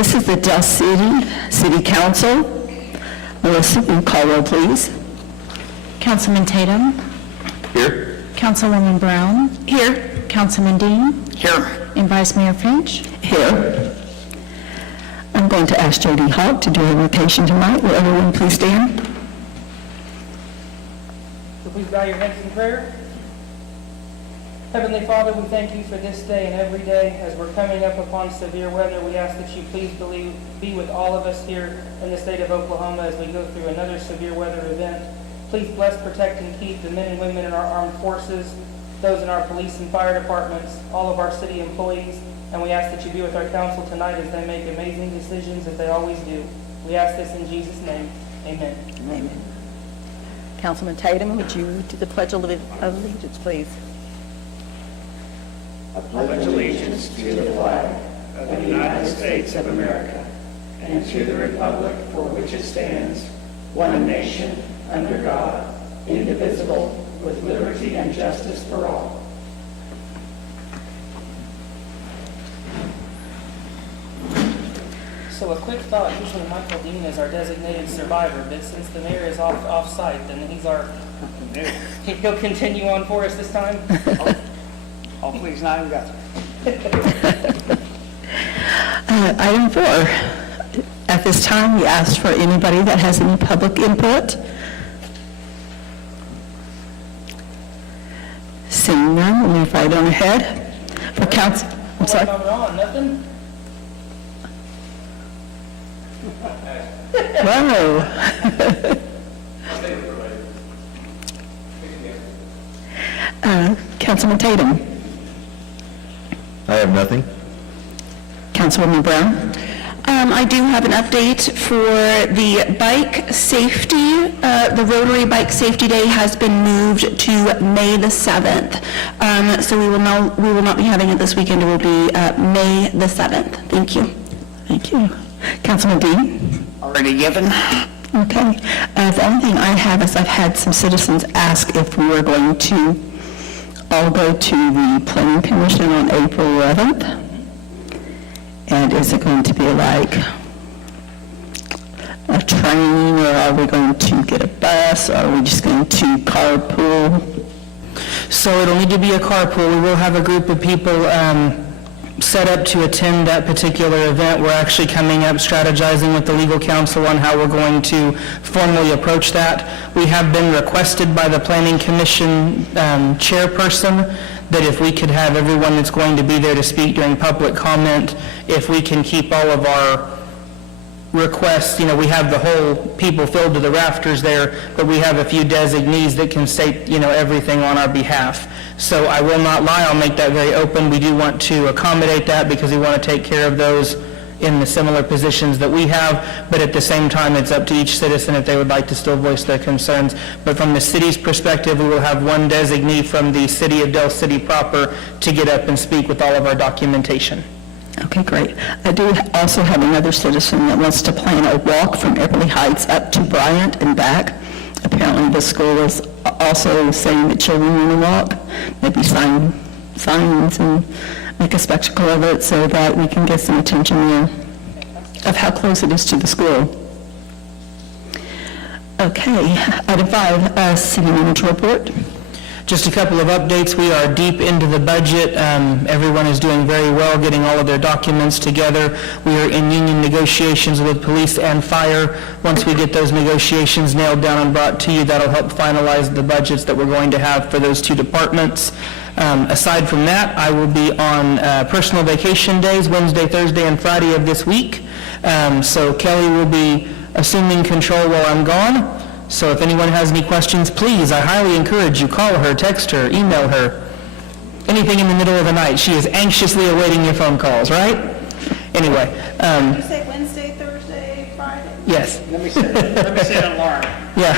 This is the Del City Council. Melissa, will you call roll, please? Councilman Tatum. Here. Councilwoman Brown. Here. Councilman Dean. Here. And Vice Mayor Finch. Here. I'm going to ask Jody Hawk to do our invocation tonight. Will everyone please stand? So please bow your heads in prayer. Heavenly Father, we thank you for this day and every day. As we're coming up upon severe weather, we ask that you please be with all of us here in the state of Oklahoma as we go through another severe weather event. Please bless, protect, and keep the men and women in our armed forces, those in our police and fire departments, all of our city employees, and we ask that you be with our council tonight as they make amazing decisions as they always do. We ask this in Jesus' name. Amen. Amen. Councilman Tatum, would you do the Pledge of Allegiance, please? I pledge allegiance to the flag of the United States of America and to the republic for which it stands, one nation, under God, indivisible, with liberty and justice for all. So a quick thought, usually Michael Dean is our designated survivor, but since the mayor is off-site, then he'll continue on for us this time. Hopefully he's not in Guthrie. Item 4. At this time, we ask for anybody that has any public input. Seeing none, we'll move right on ahead. For council, I'm sorry. Nothing? Whoa. Councilman Tatum. I have nothing. Councilwoman Brown. I do have an update for the bike safety. The Rotary Bike Safety Day has been moved to May the 7th. So we will not be having it this weekend. It will be May the 7th. Thank you. Thank you. Councilman Dean. Already given. Okay. The only thing I have is I've had some citizens ask if we were going to all go to the Planning Commission on April 11th. And is it going to be like a train, or are we going to get a bus, or are we just going to carpool? So it'll need to be a carpool. We will have a group of people set up to attend that particular event. We're actually coming up strategizing with the legal counsel on how we're going to formally approach that. We have been requested by the Planning Commission chairperson that if we could have everyone that's going to be there to speak during public comment, if we can keep all of our requests, we have the whole people filled to the rafters there, but we have a few designees that can state, everything on our behalf. So I will not lie, I'll make that very open. We do want to accommodate that because we want to take care of those in the similar positions that we have, but at the same time, it's up to each citizen if they would like to still voice their concerns. But from the city's perspective, we will have one designee from the city of Del City proper to get up and speak with all of our documentation. Okay, great. I do also have another citizen that wants to plan a walk from Everly Heights up to Bryant and back. Apparently the school is also saying that children want to walk, maybe signs and make a spectacle of it so that we can get some attention there of how close it is to the school. Okay, item 5, city manager report. Just a couple of updates. We are deep into the budget. Everyone is doing very well getting all of their documents together. We are in union negotiations with police and fire. Once we get those negotiations nailed down and brought to you, that'll help finalize the budgets that we're going to have for those two departments. Aside from that, I will be on personal vacation days, Wednesday, Thursday, and Friday of this week. So Kelly will be assuming control while I'm gone. So if anyone has any questions, please, I highly encourage you, call her, text her, email her, anything in the middle of the night. She is anxiously awaiting your phone calls, right? Anyway. Did you say Wednesday, Thursday, Friday? Yes. Let me set an alarm. Yeah.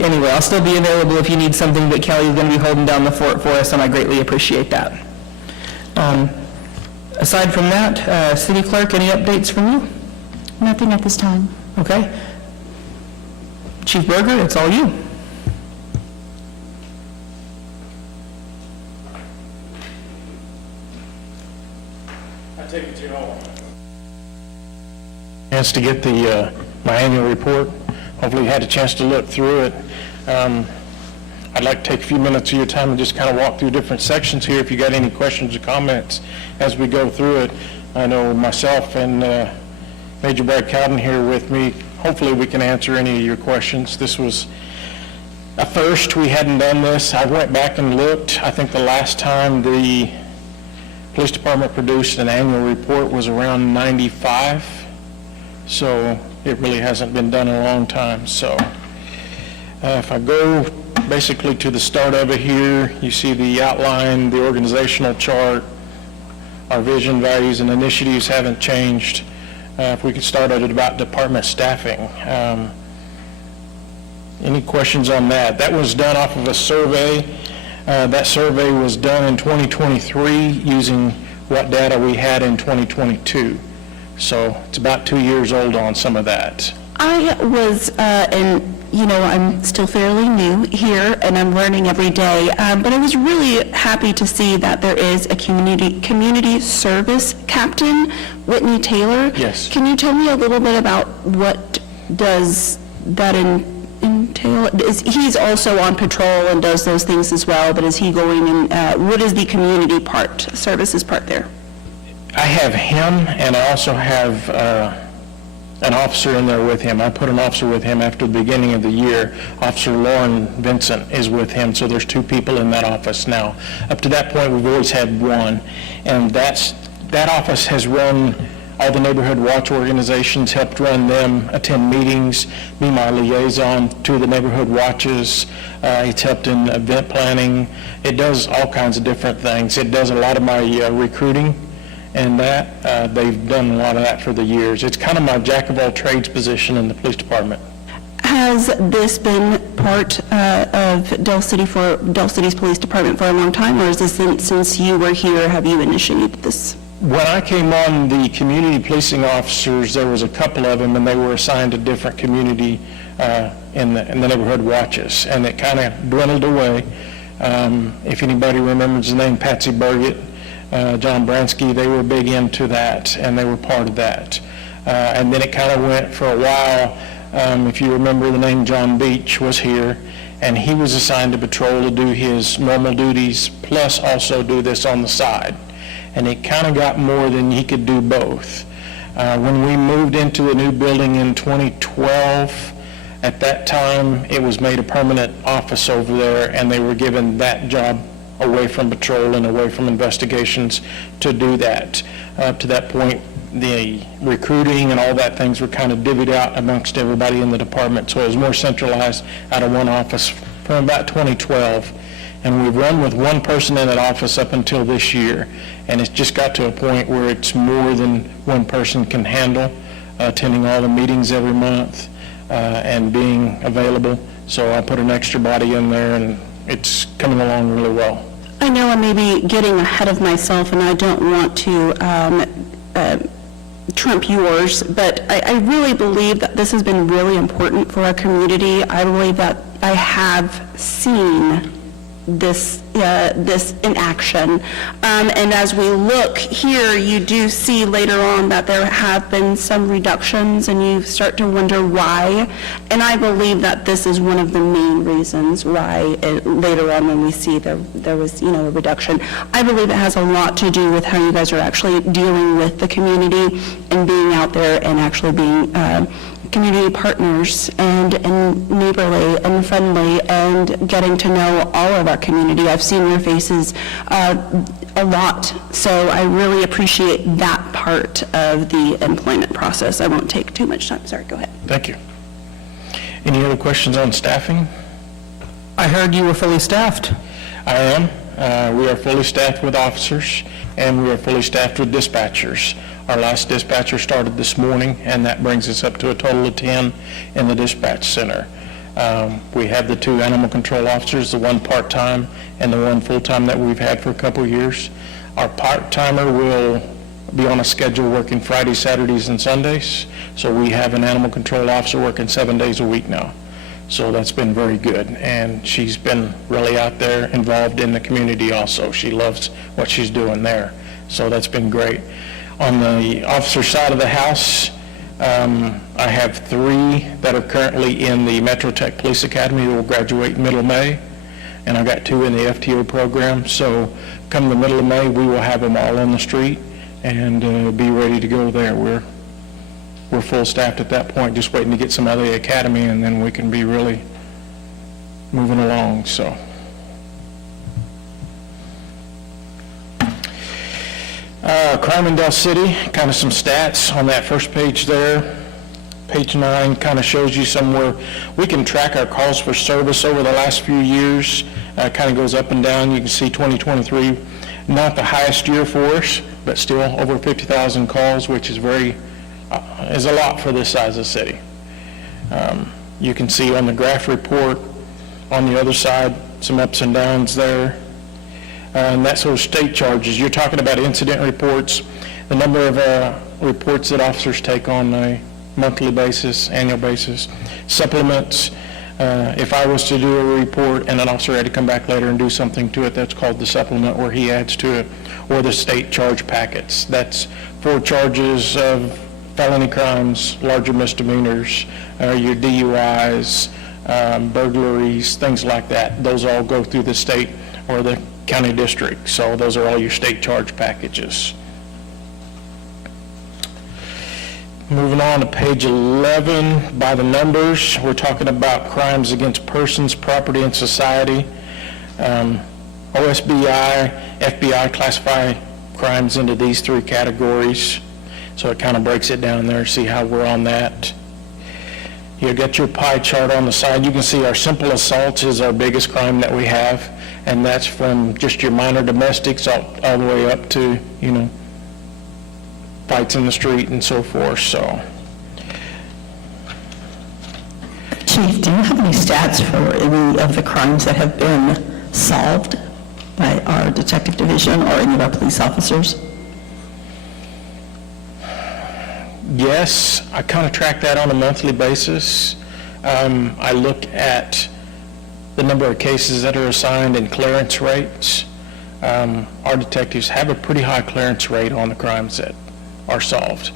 Anyway, I'll still be available if you need something, but Kelly is going to be holding down the fort for us, and I greatly appreciate that. Aside from that, City Clerk, any updates from you? Nothing at this time. Okay. Chief Berger, it's all you. chance to get my annual report. Hopefully you had a chance to look through it. I'd like to take a few minutes of your time and just kind of walk through different sections here if you got any questions or comments as we go through it. I know myself and Major Brad Cowden here with me. Hopefully we can answer any of your questions. This was a first. We hadn't done this. I went back and looked. I think the last time the police department produced an annual report was around 95. So it really hasn't been done in a long time. So if I go basically to the start of it here, you see the outline, the organizational chart. Our vision, values, and initiatives haven't changed. If we could start at about department staffing. Any questions on that? That was done off of a survey. That survey was done in 2023 using what data we had in 2022. So it's about 2 years old on some of that. I was, I'm still fairly new here, and I'm learning every day, but I was really happy to see that there is a community service captain, Whitney Taylor. Yes. Can you tell me a little bit about what does that entail? He's also on patrol and does those things as well, but is he going in, what is the community part, services part there? I have him, and I also have an officer in there with him. I put an officer with him after the beginning of the year. Officer Lauren Vincent is with him, so there's 2 people in that office now. Up to that point, we've always had 1, and that office has run all the neighborhood watch organizations, helped run them, attend meetings, be my liaison to the neighborhood watches. It's helped in event planning. It does all kinds of different things. It does a lot of my recruiting, and that they've done a lot of that for the years. It's kind of my jack of all trades position in the police department. Has this been part of Del City's police department for a long time, or is this since you were here, have you initiated this? When I came on the community policing officers, there was a couple of them, and they were assigned to different community in the neighborhood watches, and it kind of dwindled away. If anybody remembers the name Patsy Burgett, John Bransky, they were big into that, and they were part of that. And then it kind of went for a while. If you remember, the name John Beach was here, and he was assigned to patrol to do his normal duties, plus also do this on the side. And it kind of got more than he could do both. When we moved into a new building in 2012, at that time, it was made a permanent office over there, and they were given that job away from patrol and away from investigations to do that. Up to that point, the recruiting and all that things were kind of divvied out amongst everybody in the department, so it was more centralized out of one office from about 2012. And we've run with 1 person in that office up until this year, and it's just got to a point where it's more than 1 person can handle, attending all the meetings every month and being available. So I put an extra body in there, and it's coming along really well. I know I may be getting ahead of myself, and I don't want to trump yours, but I really believe that this has been really important for our community. I believe that I have seen this in action. And as we look here, you do see later on that there have been some reductions, and you start to wonder why. And I believe that this is one of the main reasons why later on when we see there was, a reduction. I believe it has a lot to do with how you guys are actually dealing with the community and being out there and actually being community partners and neighborly and friendly and getting to know all of our community. I've seen your faces a lot, so I really appreciate that part of the employment process. I won't take too much time. Sorry, go ahead. Thank you. Any other questions on staffing? I heard you were fully staffed. I am. We are fully staffed with officers, and we are fully staffed with dispatchers. Our last dispatcher started this morning, and that brings us up to a total of 10 in the dispatch center. We have the 2 animal control officers, the 1 part-time and the 1 full-time that we've had for a couple of years. Our part-timer will be on a schedule working Fridays, Saturdays, and Sundays, so we have an animal control officer working 7 days a week now. So that's been very good, and she's been really out there involved in the community also. She loves what she's doing there, so that's been great. On the officer side of the house, I have 3 that are currently in the Metro Tech Police Academy who will graduate middle of May, and I've got 2 in the FTO program. So come the middle of May, we will have them all on the street and be ready to go there. We're full staffed at that point, just waiting to get some out of the academy, and then we can be really moving along, so. Crime in Del City, kind of some stats on that first page there. Page 9 kind of shows you somewhere we can track our calls for service over the last few years. Kind of goes up and down. You can see 2023, not the highest year for us, but still over 50,000 calls, which is is a lot for this size of city. You can see on the graph report on the other side some ups and downs there. And that's those state charges. You're talking about incident reports, the number of reports that officers take on a monthly basis, annual basis, supplements. If I was to do a report and an officer had to come back later and do something to it, that's called the supplement where he adds to it, or the state charge packets. That's for charges of felony crimes, larger misdemeanors, your DUIs, burglaries, things like that. Those all go through the state or the county district. So those are all your state charge packages. Moving on to page 11, by the numbers, we're talking about crimes against persons, property, and society. OSBI, FBI classify crimes into these 3 categories. So it kind of breaks it down there, see how we're on that. You got your pie chart on the side. You can see our simple assaults is our biggest crime that we have, and that's from just your minor domestics all the way up to, fights in the street and so forth, so. Chief, do you have any stats for any of the crimes that have been solved by our detective division or any of our police officers? Yes, I kind of track that on a monthly basis. I look at the number of cases that are assigned and clearance rates. Our detectives have a pretty high clearance rate on the crimes that are solved.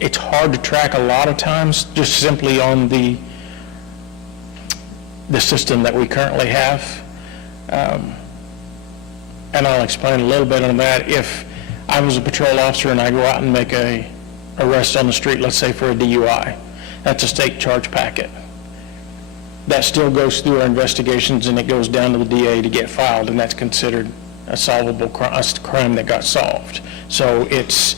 It's hard to track a lot of times just simply on the system that we currently have. And I'll explain a little bit on that. If I was a patrol officer and I go out and make a arrest on the street, let's say for a DUI, that's a state charge packet. That still goes through our investigations and it goes down to the DA to get filed, and that's considered a solvable crime that got solved. So it's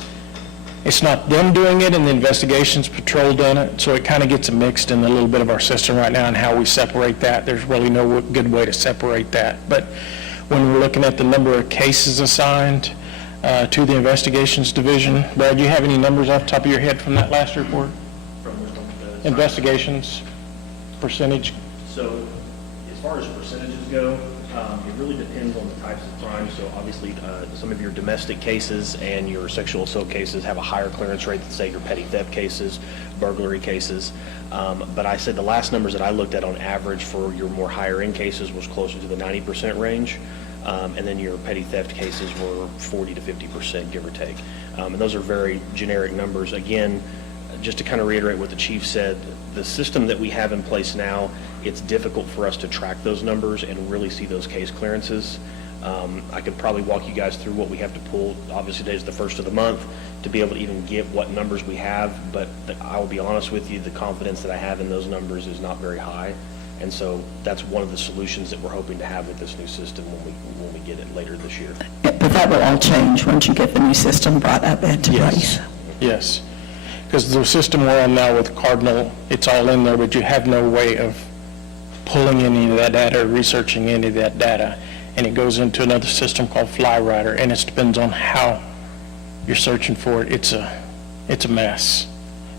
not them doing it and the investigations patrol doing it, so it kind of gets mixed in a little bit of our system right now and how we separate that. There's really no good way to separate that. But when we're looking at the number of cases assigned to the investigations division, Brad, do you have any numbers off the top of your head from that last report? From which one? Investigations, percentage? So as far as percentages go, it really depends on the types of crimes. So obviously, some of your domestic cases and your sexual assault cases have a higher clearance rate than, say, your petty theft cases, burglary cases. But I said the last numbers that I looked at on average for your more higher end cases was closer to the 90% range. And then your petty theft cases were 40 to 50%, give or take. And those are very generic numbers. Again, just to kind of reiterate what the chief said, the system that we have in place now, it's difficult for us to track those numbers and really see those case clearances. I could probably walk you guys through what we have to pull. Obviously, today's the first of the month to be able to even get what numbers we have, but I will be honest with you, the confidence that I have in those numbers is not very high. And so that's one of the solutions that we're hoping to have with this new system when we get it later this year. But that will all change once you get the new system brought up into place. Yes, because the system we're on now with Cardinal, it's all in there, but you have no way of pulling any of that data or researching any of that data. And it goes into another system called FlyRider, and it depends on how you're searching for it. It's a mess.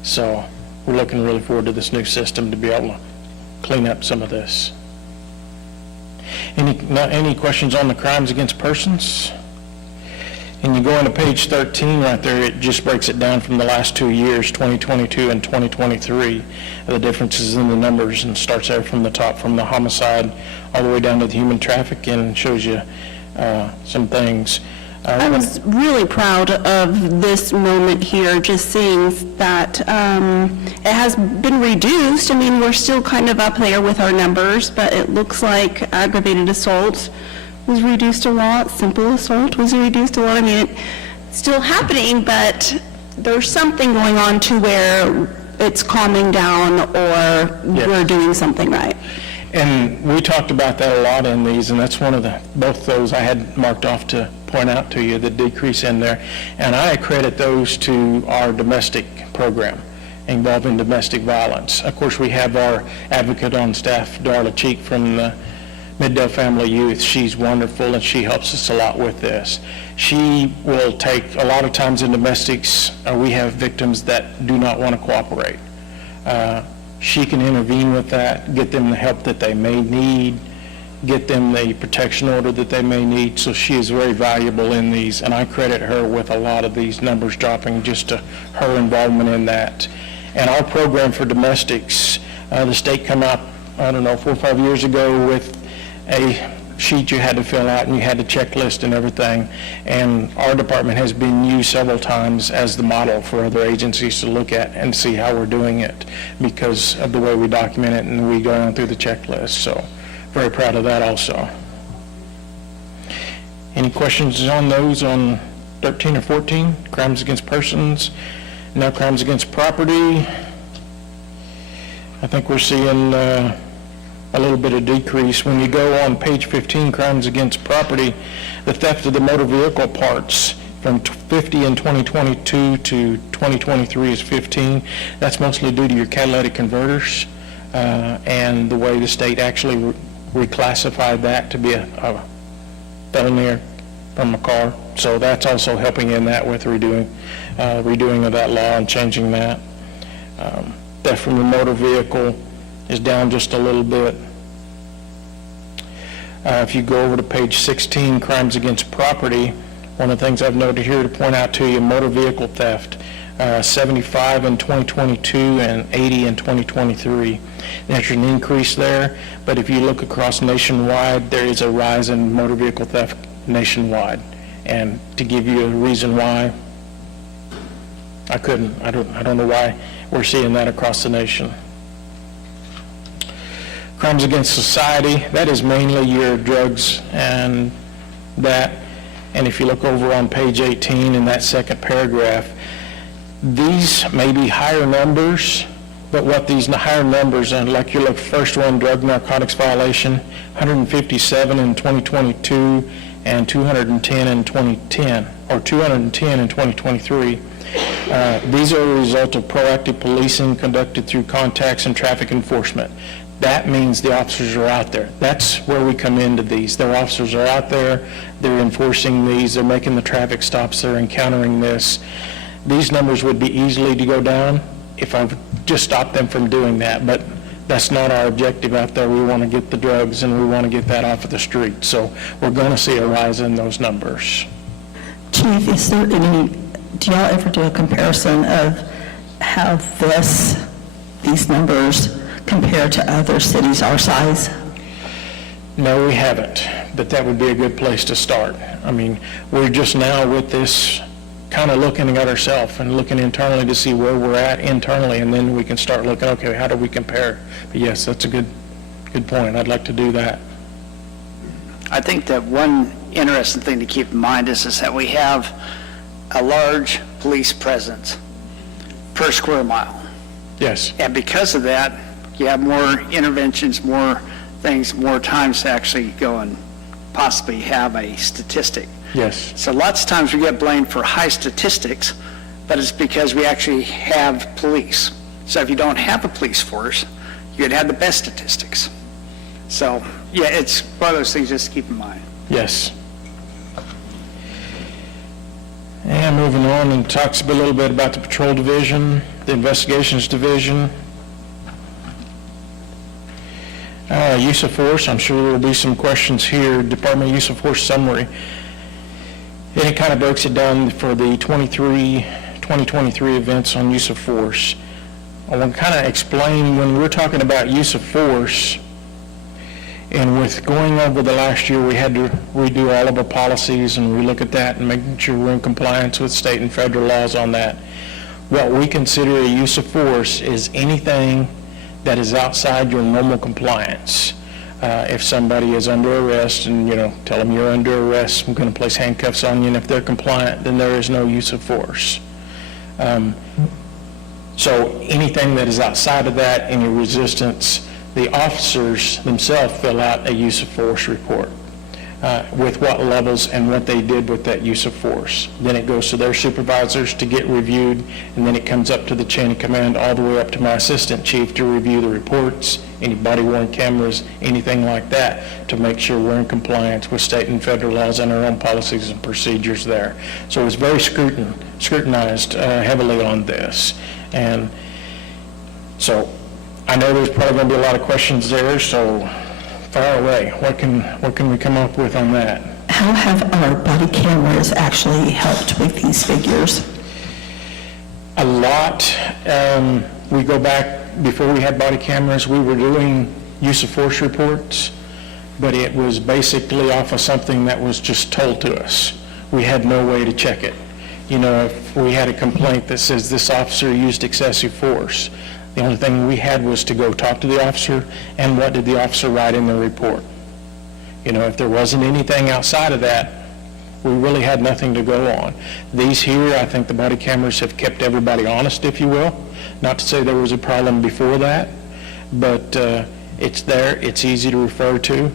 So we're looking really forward to this new system to be able to clean up some of this. Any questions on the crimes against persons? And you go into page 13 right there, it just breaks it down from the last 2 years, 2022 and 2023, the differences in the numbers, and starts there from the top, from the homicide all the way down to the human trafficking, and shows you some things. I was really proud of this moment here, just seeing that it has been reduced. I mean, we're still kind of up there with our numbers, but it looks like aggravated assault was reduced a lot, simple assault was reduced a lot. I mean, it's still happening, but there's something going on to where it's calming down or we're doing something right. And we talked about that a lot in these, and that's one of both those I had marked off to point out to you, the decrease in there. And I credit those to our domestic program involving domestic violence. Of course, we have our advocate on staff, Darla Cheek from the Middale Family Youth. She's wonderful, and she helps us a lot with this. She will take, a lot of times in domestics, we have victims that do not want to cooperate. She can intervene with that, get them the help that they may need, get them the protection order that they may need. So she is very valuable in these, and I credit her with a lot of these numbers dropping just to her involvement in that. And our program for domestics, the state come out, I don't know, 4 or 5 years ago with a sheet you had to fill out, and you had the checklist and everything. And our department has been used several times as the model for other agencies to look at and see how we're doing it because of the way we document it and we go on through the checklist. So very proud of that also. Any questions on those on 13 or 14? Crimes against persons, now crimes against property. I think we're seeing a little bit of decrease. When you go on page 15, crimes against property, the theft of the motor vehicle parts from 50 in 2022 to 2023 is 15. That's mostly due to your catalytic converters and the way the state actually reclassified that to be a felony from a car. So that's also helping in that with redoing of that law and changing that. Theft from the motor vehicle is down just a little bit. If you go over to page 16, crimes against property, one of the things I've noted here to point out to you, motor vehicle theft, 75 in 2022 and 80 in 2023. There's an increase there, but if you look across nationwide, there is a rise in motor vehicle theft nationwide. And to give you a reason why, I don't know why we're seeing that across the nation. Crimes against society, that is mainly your drugs and that. And if you look over on page 18 in that second paragraph, these may be higher numbers, but what these higher numbers, and like you look first one, drug narcotics violation, 157 in 2022 and 210 in 2010, or 210 in 2023. These are a result of proactive policing conducted through contacts and traffic enforcement. That means the officers are out there. That's where we come into these. Their officers are out there, they're enforcing these, they're making the traffic stops, they're encountering this. These numbers would be easily to go down if I would just stop them from doing that, but that's not our objective out there. We want to get the drugs and we want to get that off of the street. So we're going to see a rise in those numbers. Chief, is there any, do y'all ever do a comparison of how these numbers compare to other cities our size? No, we haven't, but that would be a good place to start. I mean, we're just now with this kind of looking at ourselves and looking internally to see where we're at internally, and then we can start looking, okay, how do we compare? But yes, that's a good point. I'd like to do that. I think that one interesting thing to keep in mind is that we have a large police presence per square mile. Yes, And because of that, you have more interventions, more things, more times to actually go and possibly have a statistic. yes, So lots of times we get blamed for high statistics, but it's because we actually have police. So if you don't have a police force, you'd have the best statistics. So, yeah, it's one of those things just to keep in mind. yes. And moving on, and talks a little bit about the patrol division, the investigations division. Use of force, I'm sure there will be some questions here. Department use of force summary. And it kind of breaks it down for the 2023 events on use of force. I want to kind of explain when we're talking about use of force, And with going over the last year, we had to redo all of our policies and relook at that and making sure we're in compliance with state and federal laws on that. What we consider a use of force is anything that is outside your normal compliance. If somebody is under arrest and, tell them you're under arrest, I'm going to place handcuffs on you, and if they're compliant, then there is no use of force. So anything that is outside of that, any resistance, the officers themselves fill out a use of force report with what levels and what they did with that use of force. Then it goes to their supervisors to get reviewed, and then it comes up to the chain of command all the way up to my assistant chief to review the reports, any body-worn cameras, anything like that, to make sure we're in compliance with state and federal laws and our own policies and procedures there. So it's very scrutinized heavily on this. And so I know there's probably going to be a lot of questions there, so fire away. What can we come up with on that? How have our body cameras actually helped with these figures? A lot. We go back, before we had body cameras, we were doing use of force reports, but it was basically off of something that was just told to us. We had no way to check it. If we had a complaint that says this officer used excessive force, the only thing we had was to go talk to the officer and what did the officer write in the report. If there wasn't anything outside of that, we really had nothing to go on. These here, I think the body cameras have kept everybody honest, if you will. Not to say there was a problem before that, but it's there, it's easy to refer to.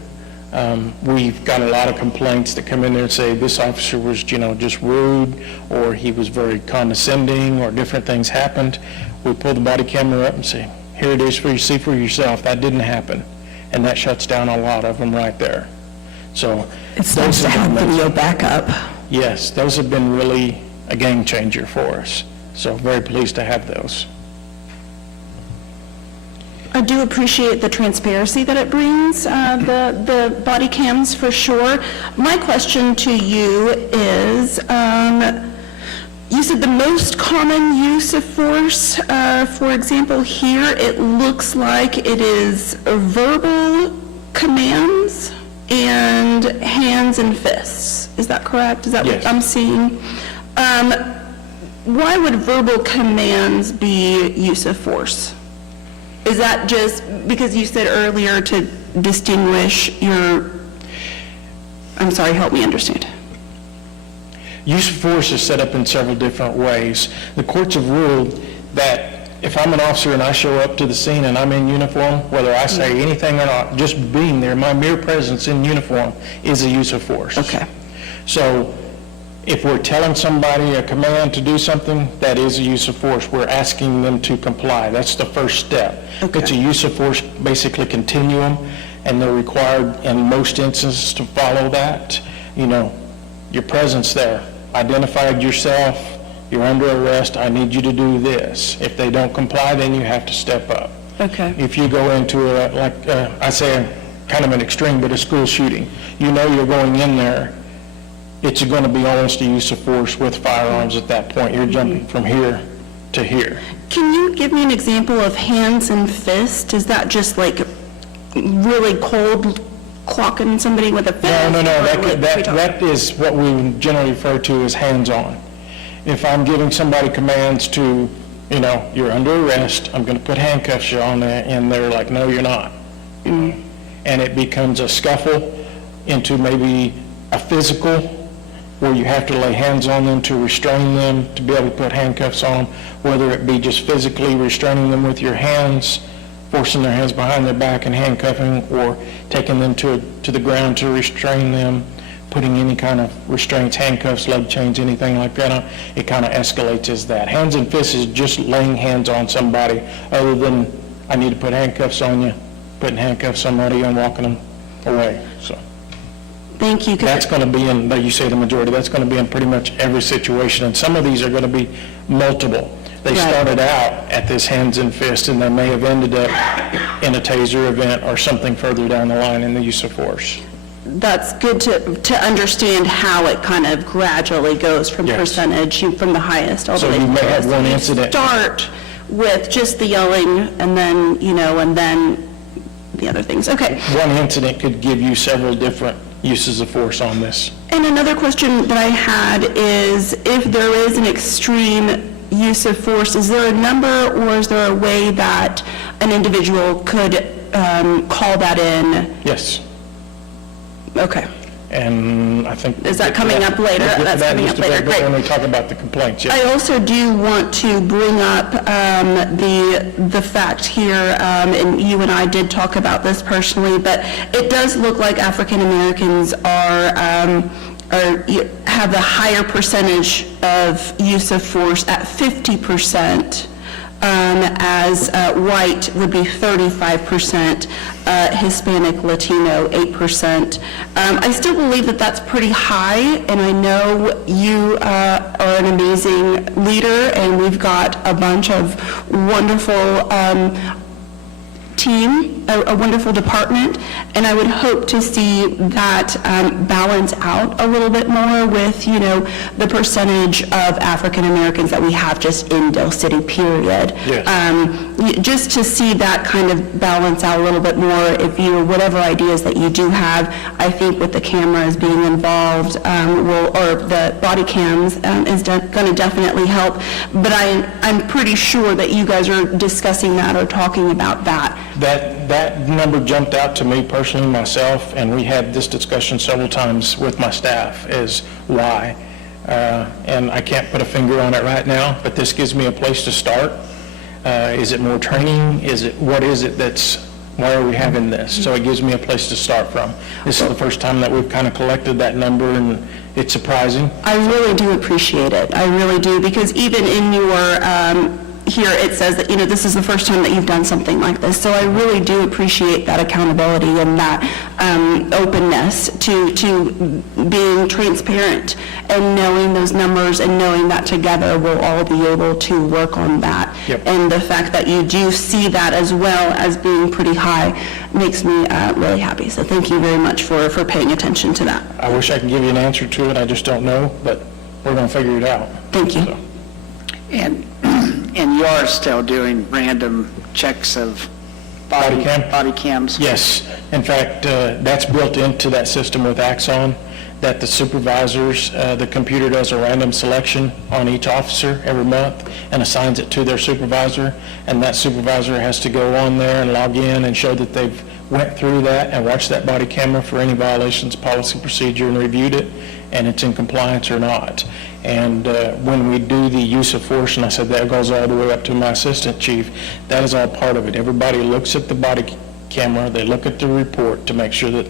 We've got a lot of complaints that come in there and say this officer was, just rude, or he was very condescending, or different things happened. We pull the body camera up and say, here it is for you, see for yourself. That didn't happen. And that shuts down a lot of them right there. So It's nice to have video backup. yes, those have been really a game changer for us. So very pleased to have those. I do appreciate the transparency that it brings, the body cams for sure. My question to you is, you said the most common use of force, for example, here, it looks like it is verbal commands and hands and fists. Is that correct? Is that Yes. what I'm seeing? Why would verbal commands be use of force? Is that just because you said earlier to distinguish I'm sorry, help me understand. Use of force is set up in several different ways. The courts have ruled that if I'm an officer and I show up to the scene and I'm in uniform, whether I say anything or not, just being there, my mere presence in uniform is a use of force. Okay. So if we're telling somebody a command to do something, that is a use of force. We're asking them to comply. That's the first step. Okay. It's a use of force, basically continuum, and they're required in most instances to follow that. Your presence there, identified yourself, you're under arrest, I need you to do this. If they don't comply, then you have to step up. Okay. If you go into I say kind of an extreme, but a school shooting, you're going in there, it's going to be almost a use of force with firearms at that point. You're jumping from here to here. Can you give me an example of hands and fist? Is that just like really cold clocking somebody with a fist? No. Or what are we talking? That is what we generally refer to as hands-on. If I'm giving somebody commands to, you're under arrest, I'm going to put handcuffs on there, and they're like, no, you're not. And it becomes a scuffle into maybe a physical, where you have to lay hands on them to restrain them, to be able to put handcuffs on them, whether it be just physically restraining them with your hands, forcing their hands behind their back and handcuffing, or taking them to the ground to restrain them, putting any kind of restraints, handcuffs, leg chains, anything like that on. It kind of escalates as that. Hands and fists is just laying hands on somebody, other than I need to put handcuffs on you, putting handcuffs on somebody and walking them away. So Thank you. 'cause that's going to be in, like you say, the majority, that's going to be in pretty much every situation. And some of these are going to be multiple. They Right. started out at this hands and fist, and they may have ended up in a taser event or something further down the line in the use of force. That's good to understand how it kind of gradually goes from Yes. percentage, from the highest all the So way to you the may have lowest. one You incident. Start with just the yelling, and then, and then the other things. Okay. One incident could give you several different uses of force on this. And another question that I had is, if there is an extreme use of force, is there a number or is there a way that an individual could call that in? Yes. Okay. And I think... Is that coming up later? We'll get to That's that coming in up just a later. bit, but Great. when we talk about the complaints, yeah. I also do want to bring up the fact here, and you and I did talk about this personally, but it does look like African Americans have the higher percentage of use of force at 50%, as white would be 35%, Hispanic, Latino, 8%. I still believe that that's pretty high, and I know you are an amazing leader, and we've got a bunch of wonderful team, a wonderful department, and I would hope to see that balance out a little bit more with, the percentage of African Americans that we have just in Dale City, period. Yes. Just to see that kind of balance out a little bit more, whatever ideas that you do have, I think with the cameras being involved, or the body cams, is going to definitely help, but I'm pretty sure that you guys are discussing that or talking about that. That number jumped out to me personally, myself, and we had this discussion several times with my staff, is why. And I can't put a finger on it right now, but this gives me a place to start. Is it more training? What is it why are we having this? So it gives me a place to start from. This is the first time that we've kind of collected that number, and it's surprising. I really do appreciate it. I really do, because even in your, here it says that, this is the first time that you've done something like this. So I really do appreciate that accountability and that openness to being transparent and knowing those numbers and knowing that together we'll all be able to work on that. Yep. And the fact that you do see that as well as being pretty high makes me really happy. So thank you very much for paying attention to that. I wish I could give you an answer to it, I just don't know, but we're going to figure it out. Thank you. So. And you are still doing random checks of Body cam? body cams? Yes. In fact, that's built into that system with Axon, that the supervisors, the computer does a random selection on each officer every month and assigns it to their supervisor, and that supervisor has to go on there and log in and show that they've went through that and watched that body camera for any violations, policy, procedure, and reviewed it, and it's in compliance or not. And when we do the use of force, and I said that goes all the way up to my assistant chief, that is all part of it. Everybody looks at the body camera, they look at the report to make sure that,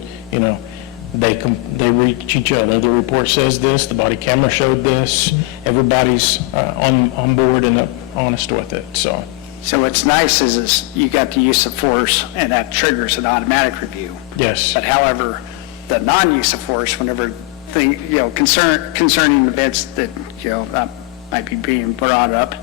they reach each other. The report says this, the body camera showed this, everybody's on board and honest with it, so. So what's nice is you got the use of force, and that triggers an automatic review. Yes. But however, the non-use of force, whenever concerning events that, that might be being brought up,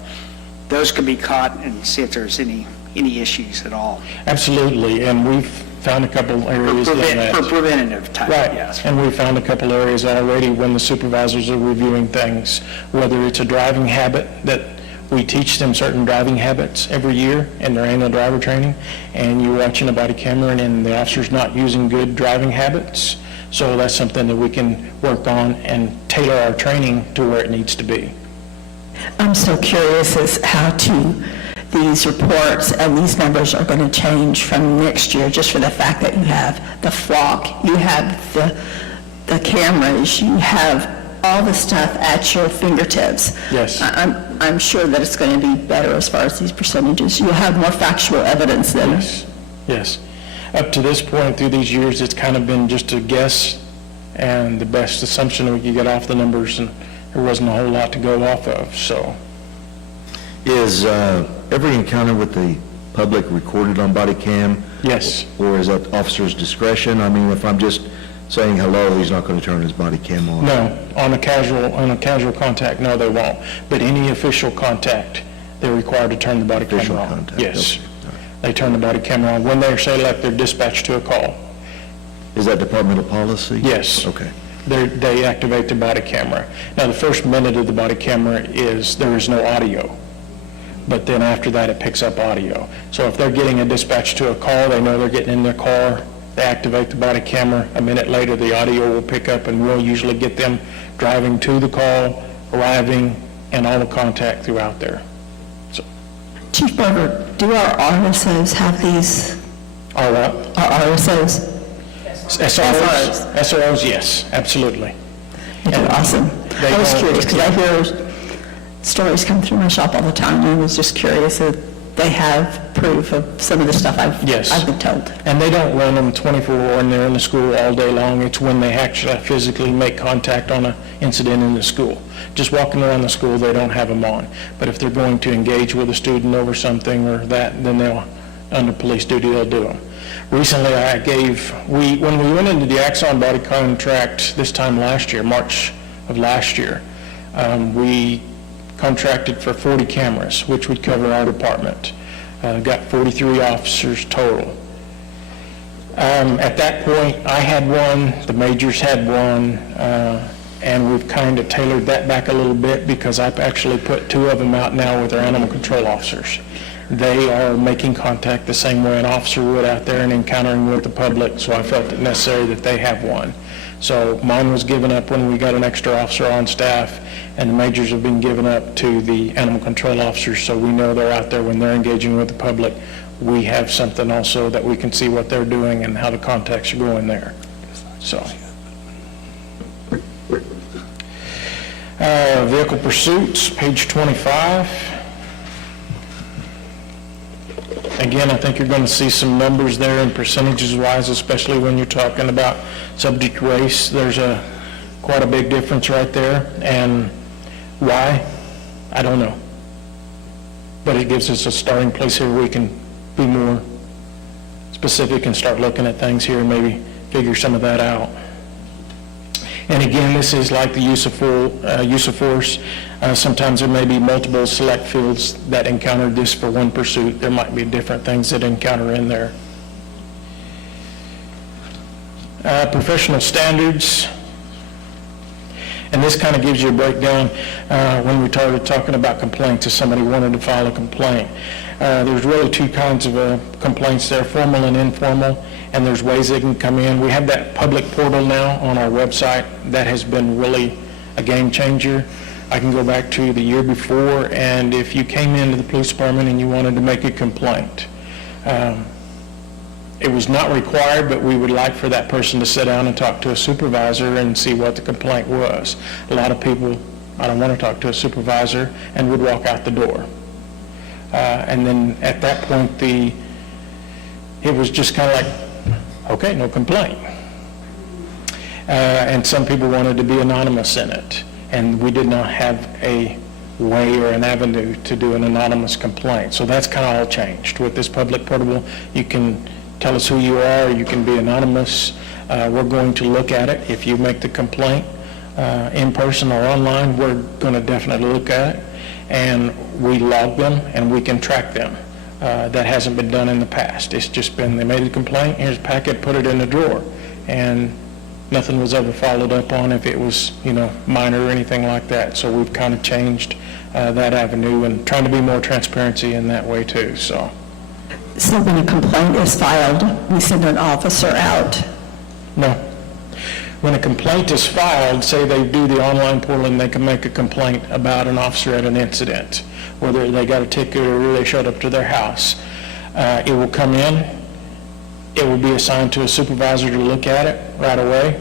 those could be caught and see if there's any issues at all. Absolutely, and we've found a couple areas like that. For preventative type, Right, yes. and we found a couple areas already when the supervisors are reviewing things, whether it's a driving habit, that we teach them certain driving habits every year in their annual driver training, and you're watching a body camera and the officer's not using good driving habits, so that's something that we can work on and tailor our training to where it needs to be. I'm so curious as how these reports and these numbers are going to change from next year, just for the fact that you have the flock, you have the cameras, you have all the stuff at your fingertips. Yes. I'm sure that it's going to be better as far as these percentages. You'll have more factual evidence then. Yes. Up to this point, through these years, it's kind of been just a guess and the best assumption we could get off the numbers, and there wasn't a whole lot to go off of, so. Is every encounter with the public recorded on body cam? Yes. Or is that officer's discretion? I mean, if I'm just saying hello, he's not going to turn his body cam on? No, on a casual contact, no, they won't. But any official contact, they're required to turn the body Official camera on. contact, Yes. okay. They turn the body camera on when they're, say, like they're dispatched to a call. Is that departmental policy? Yes. Okay. They activate the body camera. Now, the first minute of the body camera is, there is no audio. but then after that, it picks up audio. So if they're getting a dispatch to a call, they know they're getting in their car, they activate the body camera. A minute later, the audio will pick up, and we'll usually get them driving to the call, arriving, and all the contact throughout there. So, Chief Berger, do our RSOs have these, all right. our RSOs? SROs? SROs, yes, absolutely. They're awesome. They I was don't- curious, because I hear stories come through my shop all the time, and I was just curious if they have proof of some of the stuff Yes. I've been told. And they don't run them 24 when they're in the school all day long. It's when they actually physically make contact on an incident in the school. Just walking around the school, they don't have them on. But if they're going to engage with a student over something or that, then they'll, under police duty, they'll do them. Recently, when we went into the Axon body contract this time last year, March of last year, we contracted for 40 cameras, which would cover our department. Got 43 officers total. At that point, I had one, the majors had one, and we've kind of tailored that back a little bit because I've actually put 2 of them out now with our animal control officers. They are making contact the same way an officer would out there and encountering with the public, so I felt it necessary that they have one. So mine was given up when we got an extra officer on staff, and the majors have been given up to the animal control officers, so we know they're out there when they're engaging with the public. We have something also that we can see what they're doing and how the contacts are going there. So. Vehicle pursuits, page 25. Again, I think you're going to see some numbers there in percentages wise, especially when you're talking about subject race. There's quite a big difference right there. And why? I don't know. But it gives us a starting place here where we can be more specific and start looking at things here and maybe figure some of that out. And again, this is like the use of force. Sometimes there may be multiple select fields that encounter this for one pursuit. There might be different things that encounter in there. Professional standards. And this kind of gives you a breakdown when we started talking about complaints, if somebody wanted to file a complaint. There's really 2 kinds of complaints there, formal and informal, and there's ways they can come in. We have that public portal now on our website. That has been really a game changer. I can go back to the year before, and if you came into the police department and you wanted to make a complaint, it was not required, but we would like for that person to sit down and talk to a supervisor and see what the complaint was. A lot of people, I don't want to talk to a supervisor, and would walk out the door. And then at that point, it was just kind of like, okay, no complaint. And some people wanted to be anonymous in it, and we did not have a way or an avenue to do an anonymous complaint. So that's kind of all changed. With this public portable, you can tell us who you are, you can be anonymous. We're going to look at it. If you make the complaint in person or online, we're going to definitely look at it. And we log them and we can track them. That hasn't been done in the past. It's just been, they made a complaint, here's a packet, put it in the drawer. And nothing was ever followed up on if it was, minor or anything like that. So we've kind of changed that avenue and trying to be more transparency in that way too, so. So when a complaint is filed, we send an officer out? No. When a complaint is filed, say they do the online portal and they can make a complaint about an officer at an incident, whether they got a ticket or they showed up to their house, it will come in, it will be assigned to a supervisor to look at it right away,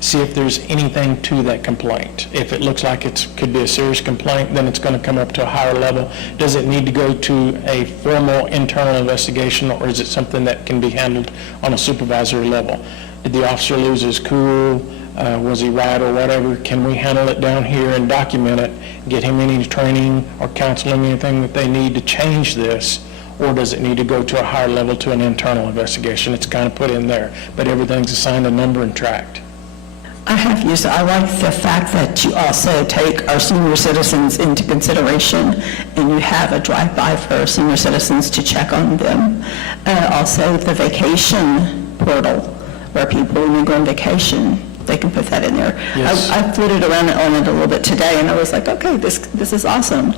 see if there's anything to that complaint. If it looks like it could be a serious complaint, then it's going to come up to a higher level. Does it need to go to a formal internal investigation, or is it something that can be handled on a supervisory level? Did the officer lose his cool? Was he right or whatever? Can we handle it down here and document it, get him any training or counseling, anything that they need to change this? Or does it need to go to a higher level to an internal investigation? It's kind of put in there, but everything's assigned a number and tracked. I like the fact that you also take our senior citizens into consideration, and you have a drive-by for our senior citizens to check on them. Also, the vacation portal, where people, when they go on vacation, they can put that in there. Yes. I flitted around on it a little bit today, and I was like, okay, this is awesome.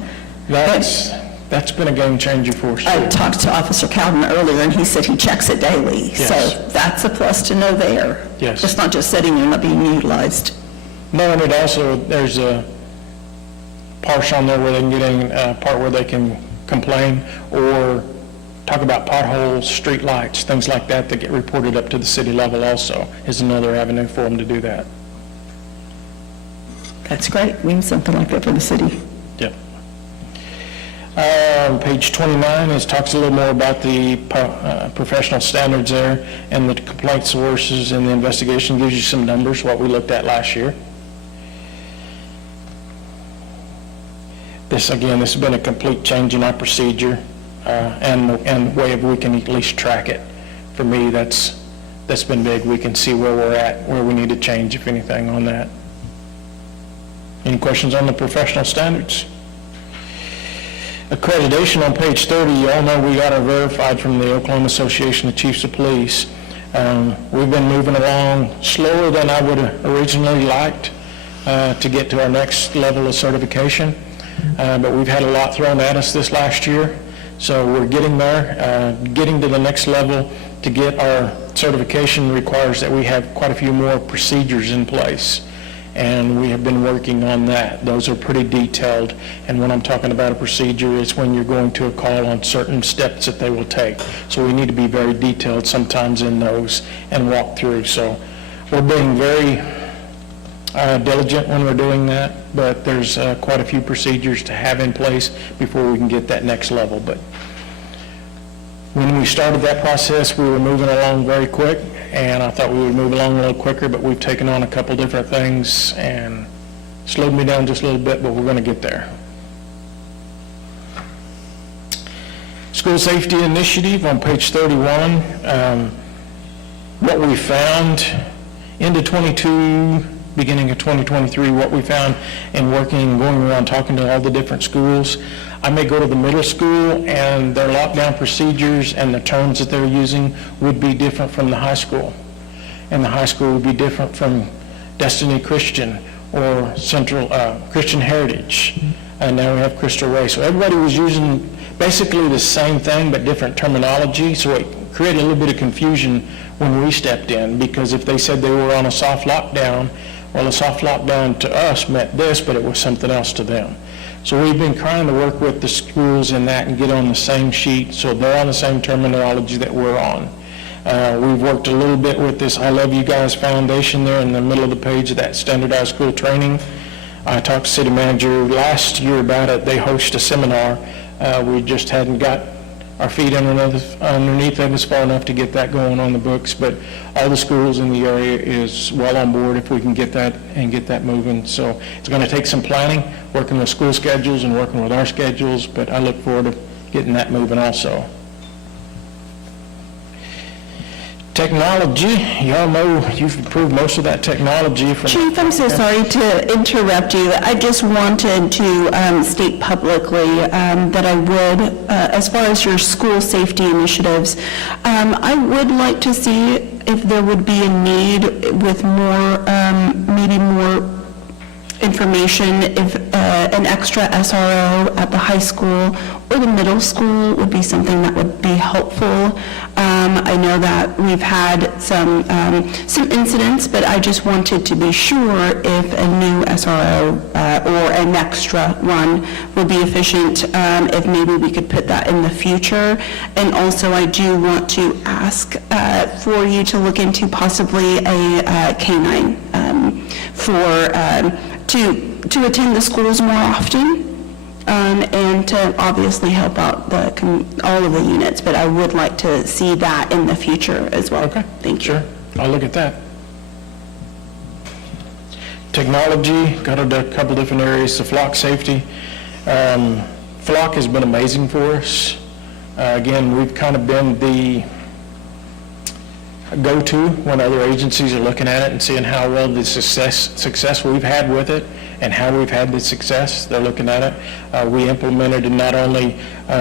That's been a game changer for us. I talked to Officer Calvin earlier, and he said he checks it daily. Yes. So that's a plus to know there. Yes. It's not just sitting there not being utilized. No, and it also, there's a part on there where they can get in, part where they can complain or talk about potholes, street lights, things like that that get reported up to the city level also is another avenue for them to do that. That's great. We need something like that for the city. Yep. Page 29 talks a little more about the professional standards there and the complaint sources, and the investigation gives you some numbers, what we looked at last year. This has been a complete change in our procedure and way of we can at least track it. For me, that's been big. We can see where we're at, where we need to change, if anything, on that. Any questions on the professional standards? Accreditation on page 30, you all know we got our verified from the Oklahoma Association of Chiefs of Police. We've been moving along slower than I would have originally liked to get to our next level of certification, but we've had a lot thrown at us this last year, so we're getting there. Getting to the next level to get our certification requires that we have quite a few more procedures in place, and we have been working on that. Those are pretty detailed, and when I'm talking about a procedure, it's when you're going to a call on certain steps that they will take. So we need to be very detailed sometimes in those and walk through. So we're being very diligent when we're doing that, but there's quite a few procedures to have in place before we can get that next level. But when we started that process, we were moving along very quick, and I thought we would move along a little quicker, but we've taken on a couple different things and slowed me down just a little bit, but we're going to get there. School Safety Initiative on page 31. What we found into 22, beginning of 2023, what we found in working, going around talking to all the different schools. I may go to the middle school and their lockdown procedures and the terms that they're using would be different from the high school. And the high school would be different from Destiny Christian or Central Christian Heritage. And now we have Crystal Ray. So everybody was using basically the same thing but different terminology. So it created a little bit of confusion when we stepped in, because if they said they were on a soft lockdown, well, a soft lockdown to us meant this, but it was something else to them. So we've been trying to work with the schools in that and get on the same sheet so they're on the same terminology that we're on. We've worked a little bit with this I Love You Guys Foundation there in the middle of the page of that standardized school training. I talked to city manager last year about it. They host a seminar. We just hadn't got our feet underneath of us far enough to get that going on the books, but all the schools in the area is well on board if we can get that and get that moving. So it's going to take some planning, working with school schedules and working with our schedules, but I look forward to getting that moving also. Technology, y'all know you've approved most of that technology from... Chief, I'm so sorry to interrupt you. I just wanted to state publicly that I would, as far as your school safety initiatives, I would like to see if there would be a need with more, maybe more information, if an extra SRO at the high school or the middle school would be something that would be helpful. I know that we've had some incidents, but I just wanted to be sure if a new SRO or an extra one would be efficient, if maybe we could put that in the future. And also I do want to ask for you to look into possibly a K-9 to attend the schools more often, and to obviously help out all of the units, but I would like to see that in the future as well. Okay. Thank you. Sure, I'll look at that. Technology, got a couple different areas, the flock safety. Flock has been amazing for us. Again, we've kind of been the go-to when other agencies are looking at it and seeing how well the success we've had with it and how we've had the success. They're looking at it. We implemented, and not only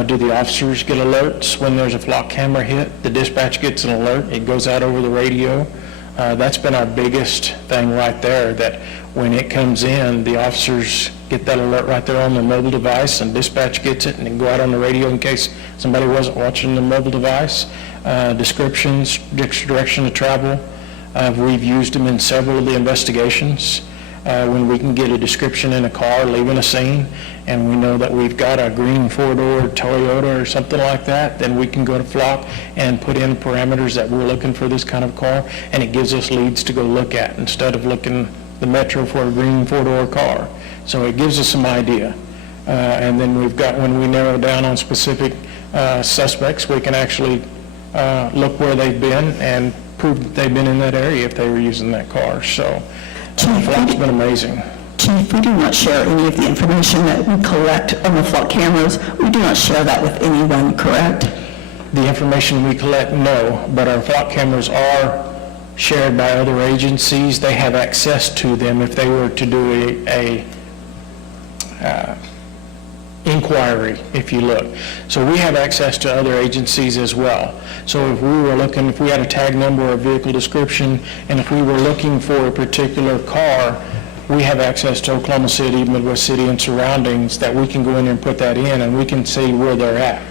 do the officers get alerts when there's a flock camera hit, the dispatch gets an alert. It goes out over the radio. That's been our biggest thing right there, that when it comes in, the officers get that alert right there on their mobile device, and dispatch gets it, and then go out on the radio in case somebody wasn't watching the mobile device. Descriptions, direction to travel. We've used them in several of the investigations. When we can get a description in a car leaving a scene, and we know that we've got a green four-door Toyota or something like that, then we can go to Flock and put in parameters that we're looking for this kind of car, and it gives us leads to go look at instead of looking the Metro for a green four-door car. So it gives us some idea. And then we've got, when we narrow down on specific suspects, we can actually look where they've been and prove that they've been in that area if they were using that car. So Flock's been amazing. Chief, we do not share any of the information that we collect on the Flock cameras. We do not share that with anyone, correct? The information we collect, no, but our Flock cameras are shared by other agencies. They have access to them if they were to do a inquiry, if you look. So we have access to other agencies as well. So if we were looking, if we had a tag number or a vehicle description, and if we were looking for a particular car, we have access to Oklahoma City, Midwest City, and surroundings that we can go in and put that in, and we can see where they're at.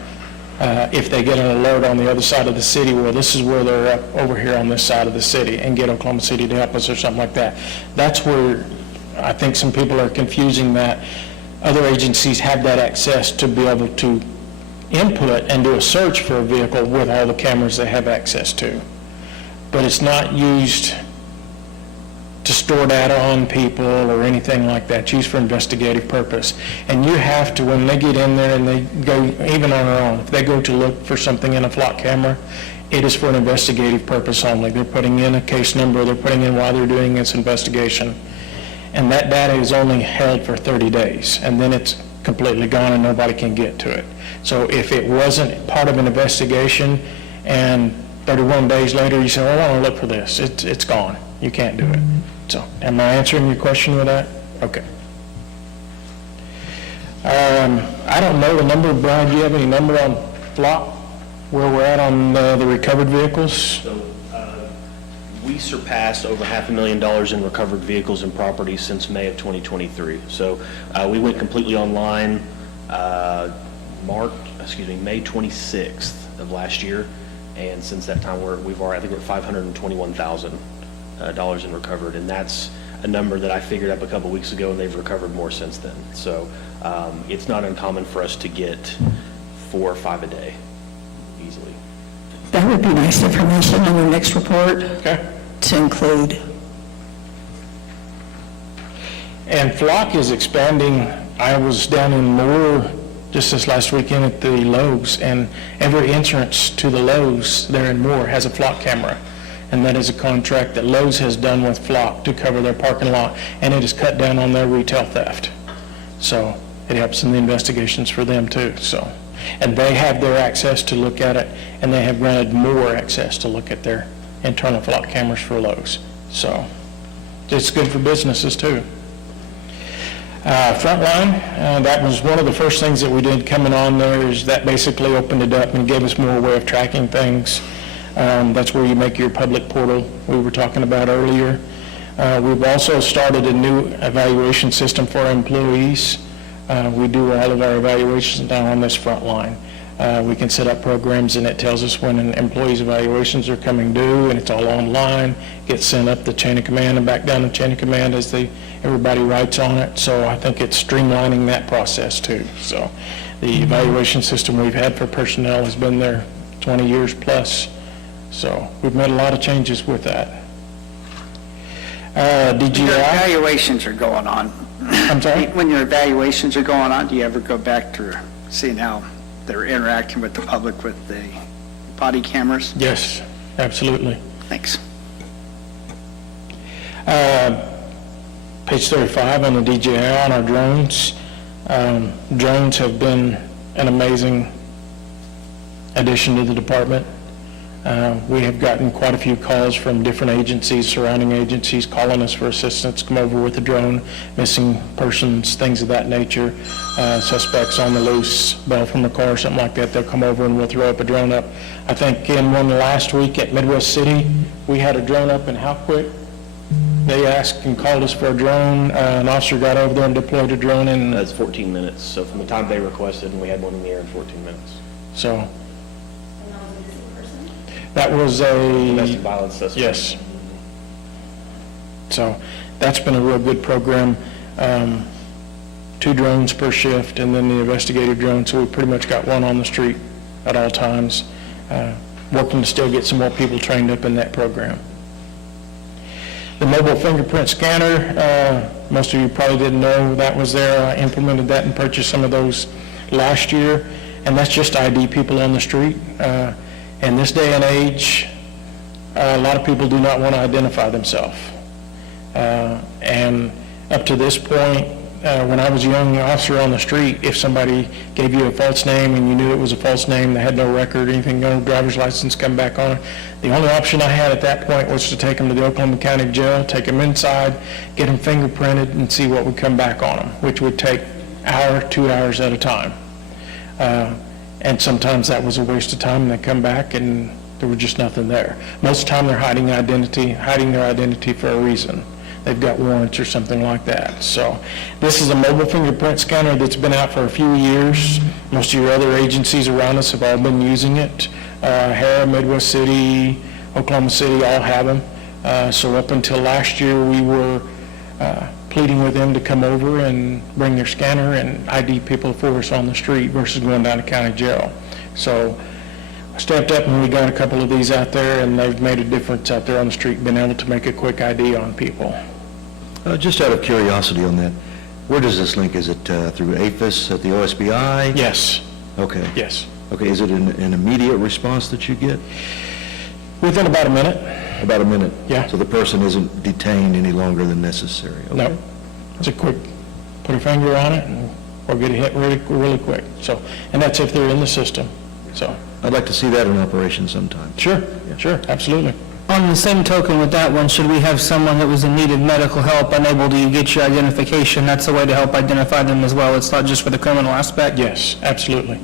If they get an alert on the other side of the city, well, this is where they're at over here on this side of the city, and get Oklahoma City to help us or something like that. That's where I think some people are confusing that. Other agencies have that access to be able to input and do a search for a vehicle with all the cameras they have access to. But it's not used to store data on people or anything like that. It's used for investigative purpose. And you have to, when they get in there and they go, even on their own, if they go to look for something in a Flock camera, it is for an investigative purpose only. They're putting in a case number, they're putting in why they're doing this investigation. And that data is only held for 30 days, and then it's completely gone and nobody can get to it. So if it wasn't part of an investigation and 31 days later you say, well, I want to look for this, it's gone. You can't do it. So am I answering your question with that? Okay. I don't know the number. Brian, do you have any number on Flock, where we're at on the recovered vehicles? So we surpassed over $500,000 in recovered vehicles and properties since May of 2023. So we went completely online May 26th of last year, and since that time we've already, I think we're at $521,000 in recovered, and that's a number that I figured up a couple weeks ago, and they've recovered more since then. So it's not uncommon for us to get 4 or 5 a day easily. That would be nice information on the next report Okay. to include. And Flock is expanding. I was down in Moore just this last weekend at the Lowe's, and every entrance to the Lowe's there in Moore has a Flock camera. And that is a contract that Lowe's has done with Flock to cover their parking lot, and it has cut down on their retail theft. So it helps in the investigations for them too. So, and they have their access to look at it, and they have granted more access to look at their internal Flock cameras for Lowe's. So it's good for businesses too. Frontline, that was one of the first things that we did coming on there, is that basically opened it up and gave us more way of tracking things. That's where you make your public portal we were talking about earlier. We've also started a new evaluation system for our employees. We do all of our evaluations now on this Frontline. We can set up programs, and it tells us when an employee's evaluations are coming due, and it's all online, gets sent up the chain of command and back down the chain of command as everybody writes on it. So I think it's streamlining that process too. So the evaluation system we've had for personnel has been there 20 years plus. So we've made a lot of changes with that. When your evaluations are going on, I'm sorry? when your evaluations are going on, do you ever go back to seeing how they're interacting with the public with the body cameras? Yes, absolutely. Thanks. Page 35 on the DJI on our drones. Drones have been an amazing addition to the department. We have gotten quite a few calls from different agencies, surrounding agencies, calling us for assistance, come over with a drone, missing persons, things of that nature, suspects on the loose, bail from a car, something like that. They'll come over and we'll throw up a drone up. I think in one last week at Midwest City, we had a drone up, and how quick? They asked and called us for a drone. An officer got over there and deployed a drone in, That's 14 minutes, so from the time they requested, and we had one in the air in 14 minutes. so. That was a... Domestic violence suspect. Yes. So that's been a real good program. 2 drones per shift, and then the investigative drone, so we pretty much got one on the street at all times, working to still get some more people trained up in that program. The mobile fingerprint scanner, most of you probably didn't know that was there. I implemented that and purchased some of those last year, and that's just to ID people on the street. In this day and age, a lot of people do not want to identify themselves. And up to this point, when I was a young officer on the street, if somebody gave you a false name and you knew it was a false name, they had no record, anything, no driver's license come back on, the only option I had at that point was to take them to the Oklahoma County Jail, take them inside, get them fingerprinted, and see what would come back on them, which would take an hour, 2 hours at a time. And sometimes that was a waste of time, and they come back and there was just nothing there. Most of the time they're hiding their identity for a reason. They've got warrants or something like that. So this is a mobile fingerprint scanner that's been out for a few years. Most of your other agencies around us have all been using it. Harrah, Midwest City, Oklahoma City all have them. So up until last year, we were pleading with them to come over and bring their scanner and ID people for us on the street versus going down to county jail. So I stepped up and we got a couple of these out there, and they've made a difference out there on the street, being able to make a quick ID on people. Just out of curiosity on that, where does this link? Is it through APHIS at the OSBI? Yes, Okay. yes. Okay, is it an immediate response that you get? Within about a minute. About a minute? Yeah. So the person isn't detained any longer than necessary? Okay. No, it's a quick, put a finger on it and, or get a hit really, really quick. So, and that's if they're in the system, so. I'd like to see that in operation sometime. Sure, sure, absolutely. On the same token with that one, should we have someone that was in need of medical help unable to get your identification? That's a way to help identify them as well. It's not just for the criminal aspect. Yes, absolutely.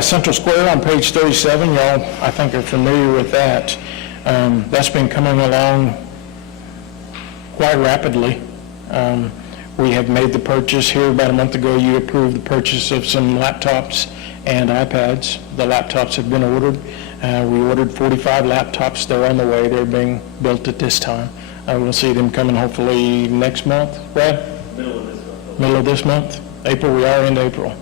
Central Square on page 37, y'all, I think are familiar with that. That's been coming along quite rapidly. We have made the purchase here about a month ago. You approved the purchase of some laptops and iPads. The laptops have been ordered. We ordered 45 laptops. They're on the way. They're being built at this time. We'll see them coming hopefully next month. Brad? Middle of this month. Middle of this month? April, we are into April.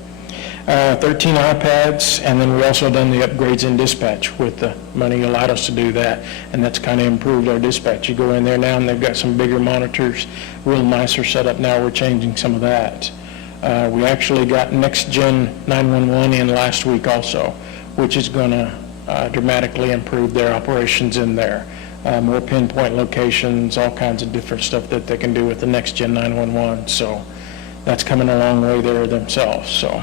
13 iPads, and then we also done the upgrades in dispatch with the money allowed us to do that, and that's kind of improved our dispatch. You go in there now and they've got some bigger monitors, real nicer setup now. We're changing some of that. We actually got Next Gen 911 in last week also, which is going to dramatically improve their operations in there. More pinpoint locations, all kinds of different stuff that they can do with the Next Gen 911. So that's coming a long way there themselves. So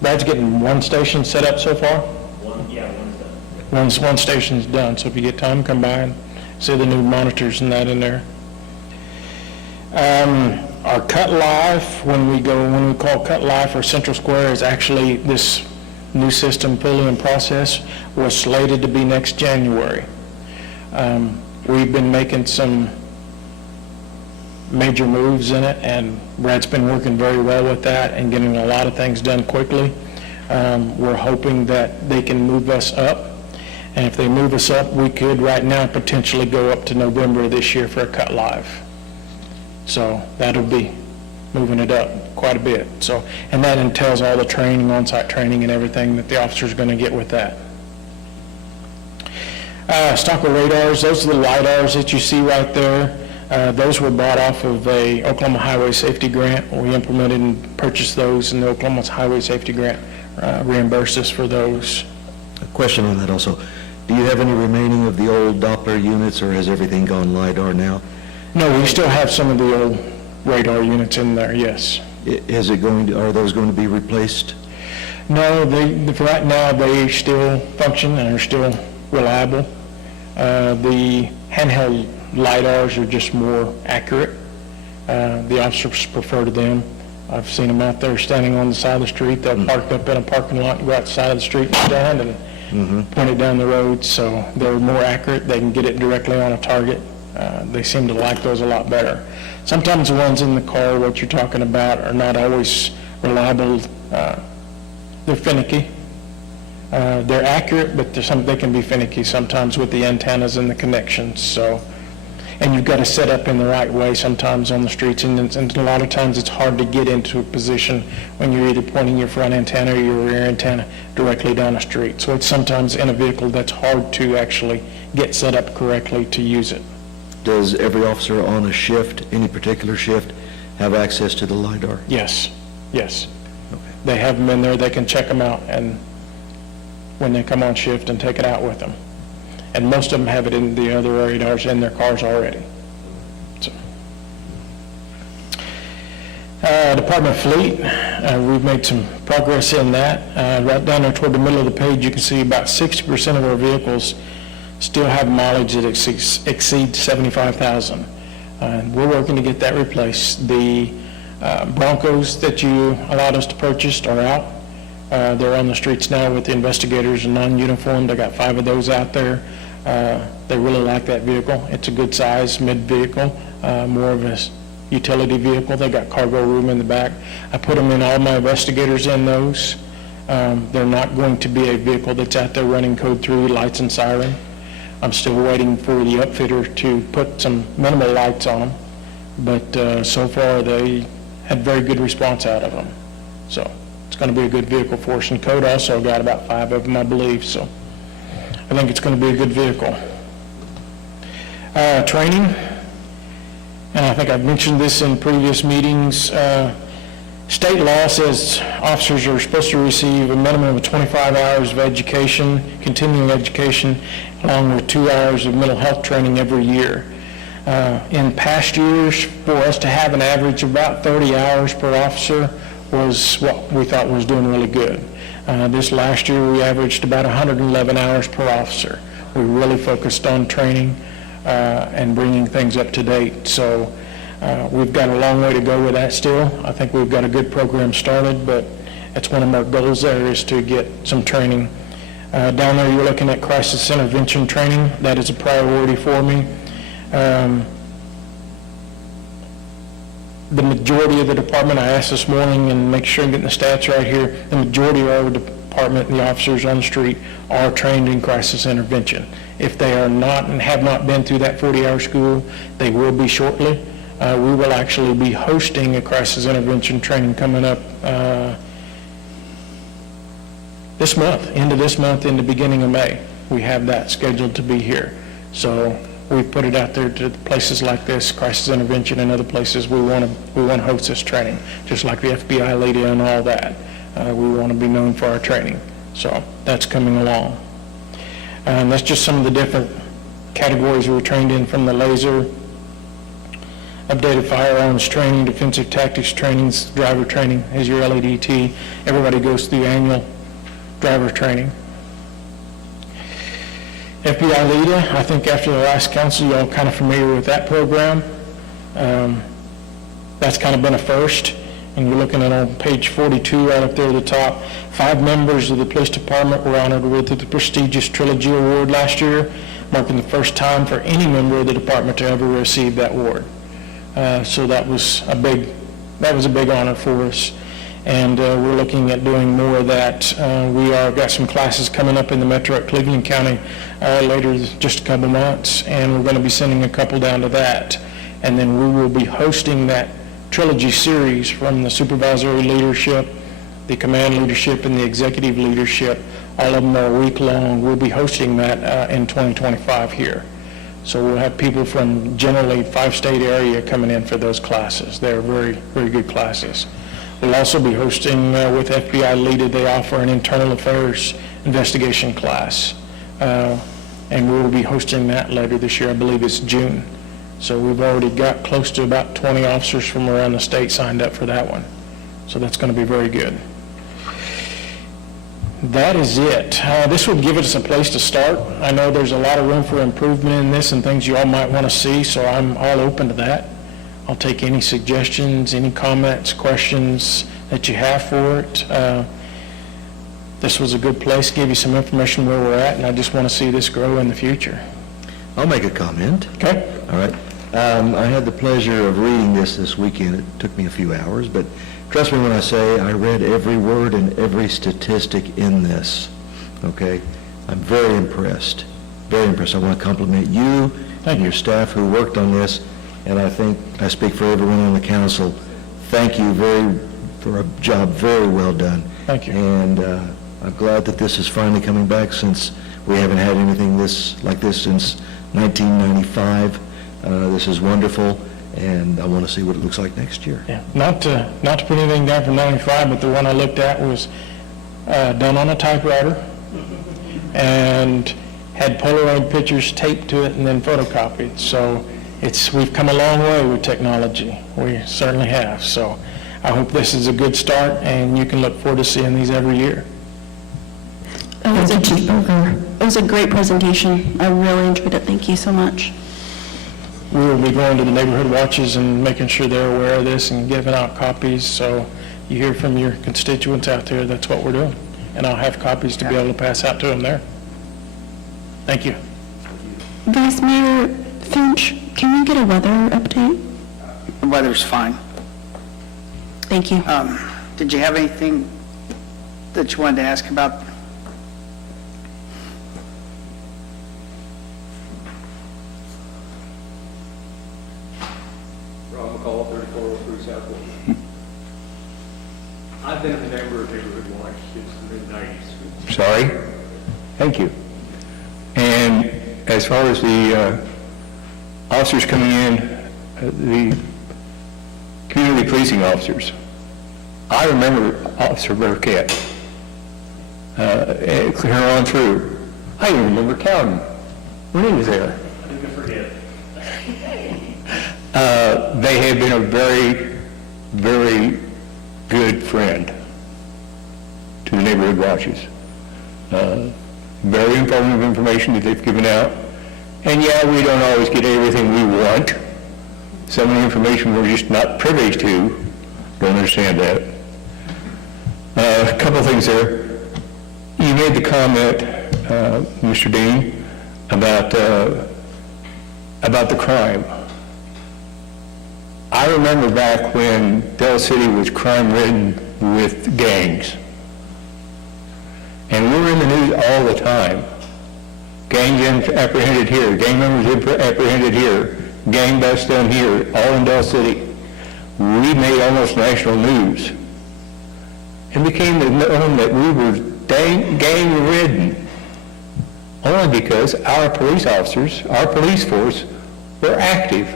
Brad's getting one station set up so far? One's done. One station's done, so if you get time, come by and see the new monitors and that in there. Our Cut Life, when we call Cut Life or Central Square, is actually this new system fully in process, was slated to be next January. We've been making some major moves in it, and Brad's been working very well with that and getting a lot of things done quickly. We're hoping that they can move us up, and if they move us up, we could right now potentially go up to November of this year for a Cut Live. So that'll be moving it up quite a bit. So, and that entails all the training, on-site training and everything that the officer's going to get with that. Stalker radars, those are the LiDARs that you see right there. Those were bought off of a Oklahoma Highway Safety Grant. We implemented and purchased those, and the Oklahoma Highway Safety Grant reimbursed us for those. A question on that also. Do you have any remaining of the old Doppler units, or has everything gone LiDAR now? No, we still have some of the old radar units in there, yes. Are those going to be replaced? No, for right now, they still function and are still reliable. The handheld LiDARs are just more accurate. The officers prefer to them. I've seen them out there standing on the side of the street. They'll park up in a parking lot, go out the side of the street and stand and point it down the road, so they're more accurate. They can get it directly on a target. They seem to like those a lot better. Sometimes the ones in the car, what you're talking about, are not always reliable. They're finicky. They're accurate, but they can be finicky sometimes with the antennas and the connections. So, and you've got to set up in the right way sometimes on the streets, and a lot of times it's hard to get into a position when you're either pointing your front antenna or your rear antenna directly down the street. So it's sometimes in a vehicle that's hard to actually get set up correctly to use it. Does every officer on a shift, any particular shift, have access to the LiDAR? Yes, yes. They have them in there, they can check them out, and when they come on shift and take it out with them. And most of them have it in the other radars in their cars already. So. Department of Fleet, we've made some progress in that. Right down there toward the middle of the page, you can see about 60% of our vehicles still have mileage that exceeds 75,000. We're working to get that replaced. The Broncos that you allowed us to purchase are out. They're on the streets now with the investigators and non-uniformed. I got 5 of those out there. They really like that vehicle. It's a good size mid-vehicle, more of a utility vehicle. They got cargo room in the back. I put them in, all my investigators in those. They're not going to be a vehicle that's out there running code 3 lights and siren. I'm still waiting for the upfitter to put some minimal lights on them, but so far they had very good response out of them. So it's going to be a good vehicle for us. And Code also got about 5 of them, I believe, so I think it's going to be a good vehicle. Training, and I think I've mentioned this in previous meetings. State law says officers are supposed to receive a minimum of 25 hours of education, continuing education, along with 2 hours of mental health training every year. In past years, for us to have an average of about 30 hours per officer was what we thought was doing really good. This last year, we averaged about 111 hours per officer. We really focused on training and bringing things up to date. So we've got a long way to go with that still. I think we've got a good program started, but it's one of our goals there is to get some training. Down there, you're looking at crisis intervention training. That is a priority for me. The majority of the department, I asked this morning, and make sure I'm getting the stats right here, the majority of our department and the officers on the street are trained in crisis intervention. If they are not and have not been through that 40-hour school, they will be shortly. We will actually be hosting a crisis intervention training coming up this month, end of this month, in the beginning of May. We have that scheduled to be here. So we've put it out there to places like this, crisis intervention, and other places. We want to host this training, just like the FBI lady and all that. We want to be known for our training. So that's coming along. And that's just some of the different categories we're trained in, from the laser, updated firearms training, defensive tactics trainings, driver training is your LADT. Everybody goes through annual driver training. FBI LEADA, I think after the last council, you're all kind of familiar with that program. That's kind of been a first, and you're looking at on page 42 right up there at the top. 5 members of the police department were honored with the prestigious Trilogy Award last year, marking the first time for any member of the department to ever receive that award. So that was a big honor for us. And we're looking at doing more of that. We are got some classes coming up in the metro at Cleveland County later, just a couple months, and we're going to be sending a couple down to that. And then we will be hosting that trilogy series from the supervisory leadership, the command leadership, and the executive leadership. All of them are a week long. We'll be hosting that in 2025 here. So we'll have people from generally 5-state area coming in for those classes. They're very, very good classes. We'll also be hosting with FBI LEADA, they offer an internal affairs investigation class. And we will be hosting that later this year. I believe it's June. So we've already got close to about 20 officers from around the state signed up for that one. So that's going to be very good. That is it. This will give us a place to start. I know there's a lot of room for improvement in this and things you all might want to see, so I'm all open to that. I'll take any suggestions, any comments, questions that you have for it. This was a good place, give you some information where we're at, and I just want to see this grow in the future. I'll make a comment. Okay? All right. I had the pleasure of reading this weekend. It took me a few hours, but trust me when I say I read every word and every statistic in this, okay? I'm very impressed, very impressed. I want to compliment you and your staff who worked on this, and I think I speak for everyone on the council. Thank you for a job very well done. Thank you. And I'm glad that this is finally coming back, since we haven't had anything like this since 1995. This is wonderful, and I want to see what it looks like next year. Yeah, not to put anything down from 95, but the one I looked at was done on a typewriter and had Polaroid pictures taped to it and then photocopied. So we've come a long way with technology. We certainly have. So I hope this is a good start, and you can look forward to seeing these every year. It was a great presentation. I really enjoyed it. Thank you so much. We will be going to the neighborhood watches and making sure they're aware of this and giving out copies. So you hear from your constituents out there, that's what we're doing. And I'll have copies to be able to pass out to them there. Thank you. Vice Mayor Finch, can we get a weather update? The weather's fine. Thank you. Did you have anything that you wanted to ask about? Ron McCall, 3403 South Woodland. I've been a member of Neighborhood Watch since the mid-90s. Sorry? Thank you. And as far as the officers coming in, the community policing officers, I remember Officer Burkett, clear on through. I even remember Cowden when he was there. You can forget. They have been a very, very good friend to the neighborhood watches. Very informative information that they've given out. And yeah, we don't always get everything we want. Some of the information we're just not privy to. Don't understand that. A couple of things there. You made the comment, Mr. Dean, about the crime. I remember back when Del City was crime-ridden with gangs. And we were in the news all the time. Gangs apprehended here, gang members apprehended here, gang bust done here, all in Del City. We made almost national news. It became known that we were gang-ridden only because our police officers, our police force, were active.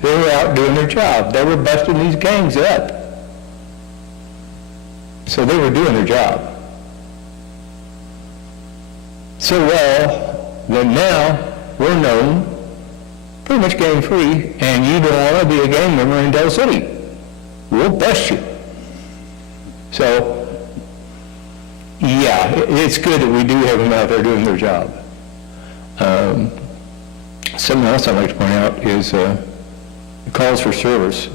They were out doing their job. They were busting these gangs up. So they were doing their job. So well that now we're known pretty much gang-free, and you don't want to be a gang member in Del City. We'll bust you. So, yeah, it's good that we do have them out there doing their job. Something else I'd like to point out is the calls for service.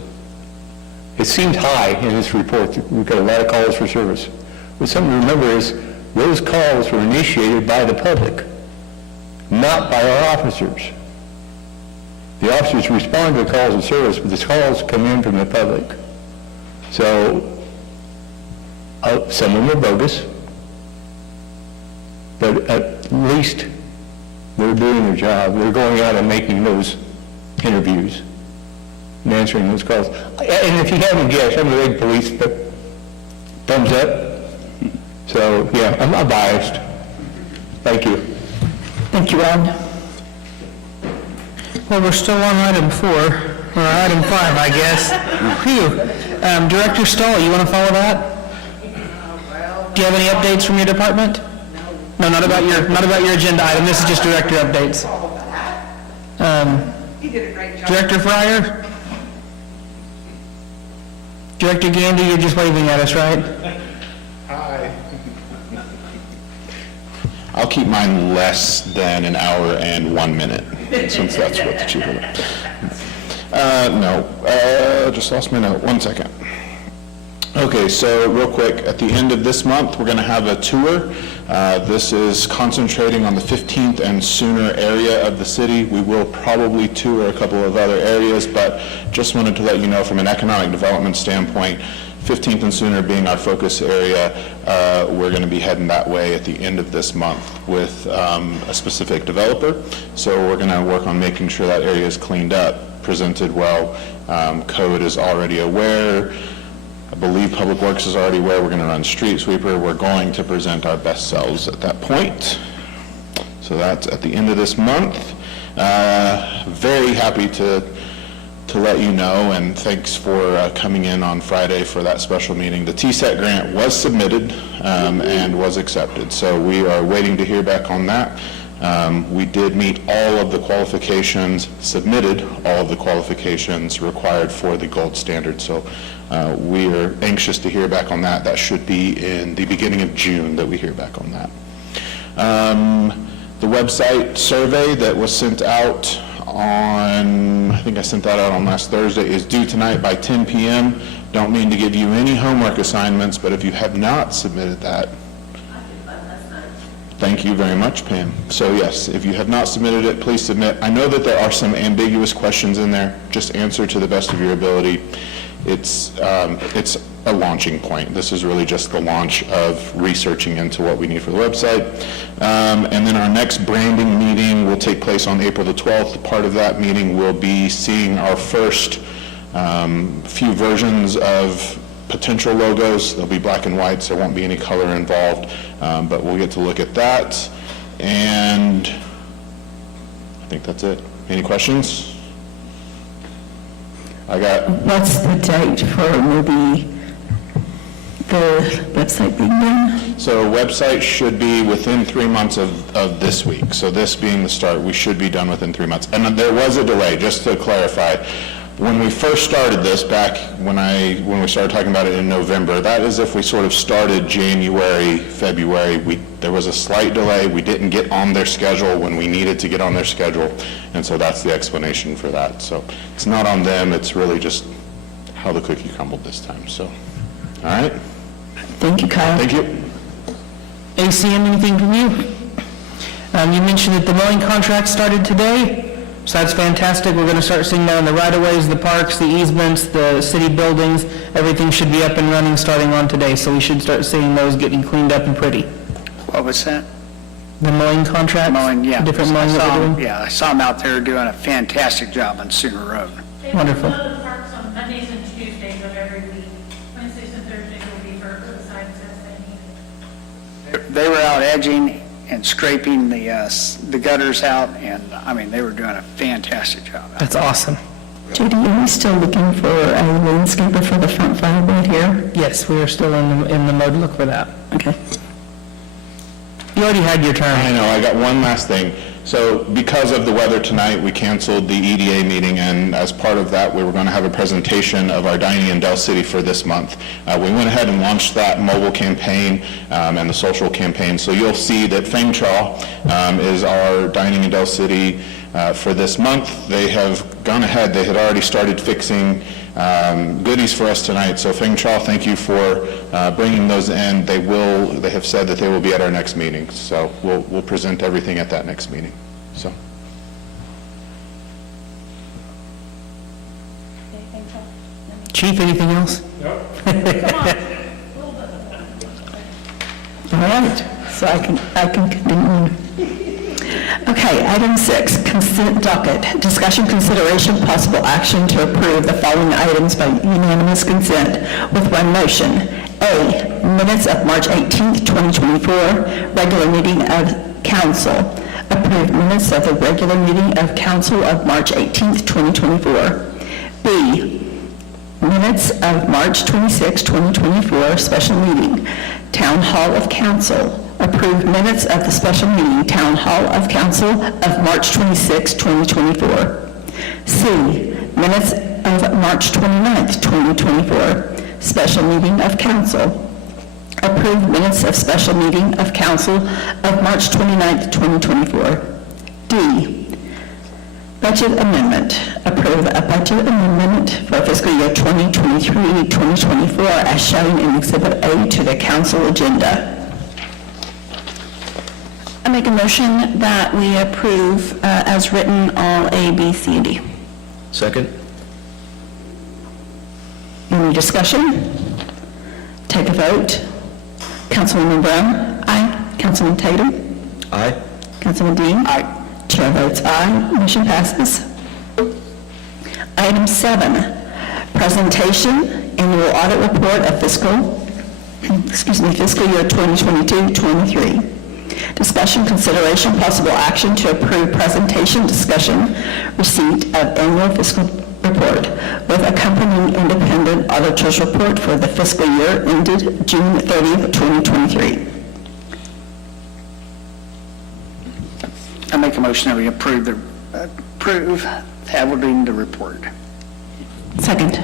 It seems high in this report. We've got a lot of calls for service. But something to remember is those calls were initiated by the public, not by our officers. The officers respond to the calls of service, but the calls come in from the public. So, some of them are bogus, but at least they're doing their job. They're going out and making those interviews and answering those calls. And if you haven't guessed, I'm a big police, but thumbs up. So, yeah, I'm not biased. Thank you. Thank you, Ron. Well, we're still on item 4, or item 5, I guess. Phew. Director Stahl, you want to follow that? Do you have any updates from your department? No, not about your agenda item. This is just director updates. He did a great job. Director Fryer? Director Gandy, you're just waving at us, right? Hi. I'll keep mine less than an hour and 1 minute, since that's what the chief of just lost my note, 1 second. Okay, so real quick, at the end of this month, we're going to have a tour. This is concentrating on the 15th and Sooner area of the city. We will probably tour a couple of other areas, but just wanted to let you know from an economic development standpoint, 15th and Sooner being our focus area, we're going to be heading that way at the end of this month with a specific developer. So we're going to work on making sure that area is cleaned up, presented well. Code is already aware. I believe Public Works is already aware. We're going to run street sweeper. We're going to present our best selves at that point. So that's at the end of this month. Very happy to let you know, and thanks for coming in on Friday for that special meeting. The TSET grant was submitted and was accepted, so we are waiting to hear back on that. We did meet all of the qualifications, submitted all of the qualifications required for the gold standard, so we are anxious to hear back on that. That should be in the beginning of June that we hear back on that. The website survey that was sent out on, I think I sent that out on last Thursday, is due tonight by 10 p.m. Don't mean to give you any homework assignments, but if you have not submitted that, thank you very much, Pam. So yes, if you have not submitted it, please submit. I know that there are some ambiguous questions in there. Just answer to the best of your ability. It's a launching point. This is really just the launch of researching into what we need for the website. And then our next branding meeting will take place on April the 12th. Part of that meeting will be seeing our first few versions of potential logos. They'll be black and white, so there won't be any color involved, but we'll get to look at that. And I think that's it. Any questions? What's the date for maybe the website being done? So website should be within 3 months of this week. So this being the start, we should be done within 3 months. And there was a delay, just to clarify. When we first started this, back when we started talking about it in November, that is if we sort of started January, February, there was a slight delay. We didn't get on their schedule when we needed to get on their schedule, and so that's the explanation for that. So it's not on them, it's really just how the cookie crumbled this time. So, all right? Thank you, Kyle. Thank you. ACM, anything from you? You mentioned that the mowing contract started today. So that's fantastic. We're going to start seeing that on the right-of-ways, the parks, the easements, the city buildings. Everything should be up and running starting on today, so we should start seeing those getting cleaned up and pretty. What was that? The mowing contracts? Mowing, yeah. Different mowing that we're doing? Yeah, I saw them out there doing a fantastic job on Sooner Road. Wonderful. They mow the parks on Mondays and Tuesdays of every week. Wednesdays and Thursdays will be for herbicides as they need. They were out edging and scraping the gutters out, and, I mean, they were doing a fantastic job. That's awesome. Judy, are we still looking for a landscaper for the front firewall here? Yes, we are still in the mode to look for that. Okay. You already had your turn. I know, I got one last thing. So because of the weather tonight, we canceled the EDA meeting, and as part of that, we were going to have a presentation of our dining in Del City for this month. We went ahead and launched that mobile campaign and the social campaign. So you'll see that Feng Chao is our dining in Del City for this month. They have gone ahead, they had already started fixing goodies for us tonight. So Feng Chao, thank you for bringing those in. They have said that they will be at our next meeting. So we'll present everything at that next meeting. So. Chief, anything else? All right, so I can continue. Okay, item 6, consent docket. Discussion, consideration, possible action to approve the following items by unanimous consent with one motion. A, minutes of March 18th, 2024, regular meeting of council. Approved minutes of the regular meeting of council of March 18th, 2024. B, minutes of March 26, 2024, special meeting, Town Hall of Council. Approved minutes of the special meeting, Town Hall of Council of March 26, 2024. C, minutes of March 29, 2024, special meeting of council. approve minutes of special meeting of council of March 29th, 2024. D, budget amendment. Approve a budget amendment for fiscal year 2023-2024 as shown in Exhibit A to the council agenda. I make a motion that we approve as written all A, B, C, and D. Second? Any discussion? Take a vote. Councilwoman Brown? Aye. Councilman Tatum? Aye. Councilman Dean? Aye. Chair votes aye. Motion passes. Item 7, presentation, annual audit report of fiscal year 2022-23. Discussion, consideration, possible action to approve presentation, discussion, receipt of annual fiscal report with accompanying independent auditor's report for the fiscal year ended June 30th, 2023. I make a motion that we approve having the report. Second.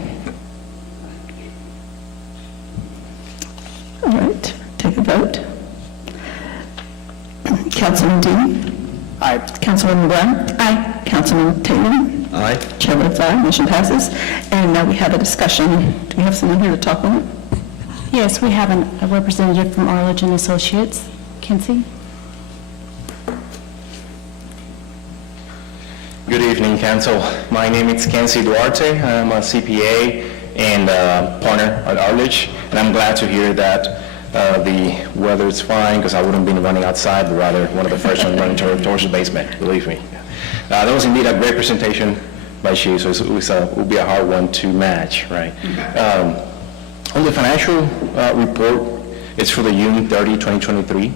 All right, take a vote. Councilman Dean? Aye. Councilwoman Brown? Aye. Councilman Tatum? Aye. Chair votes aye, motion passes. And now we have a discussion. Do we have someone here to talk on it? Yes, we have a representative from Arledge and Associates. Kinsey? Good evening, Council. My name is Kenzie Duarte. I'm a CPA and partner at Arledge, and I'm glad to hear that the weather is fine, because I wouldn't have been running outside, but rather one of the first ones running towards the basement, believe me. That was indeed a great presentation by Chief, so it will be a hard one to match, right? On the financial report, it's for the June 30, 2023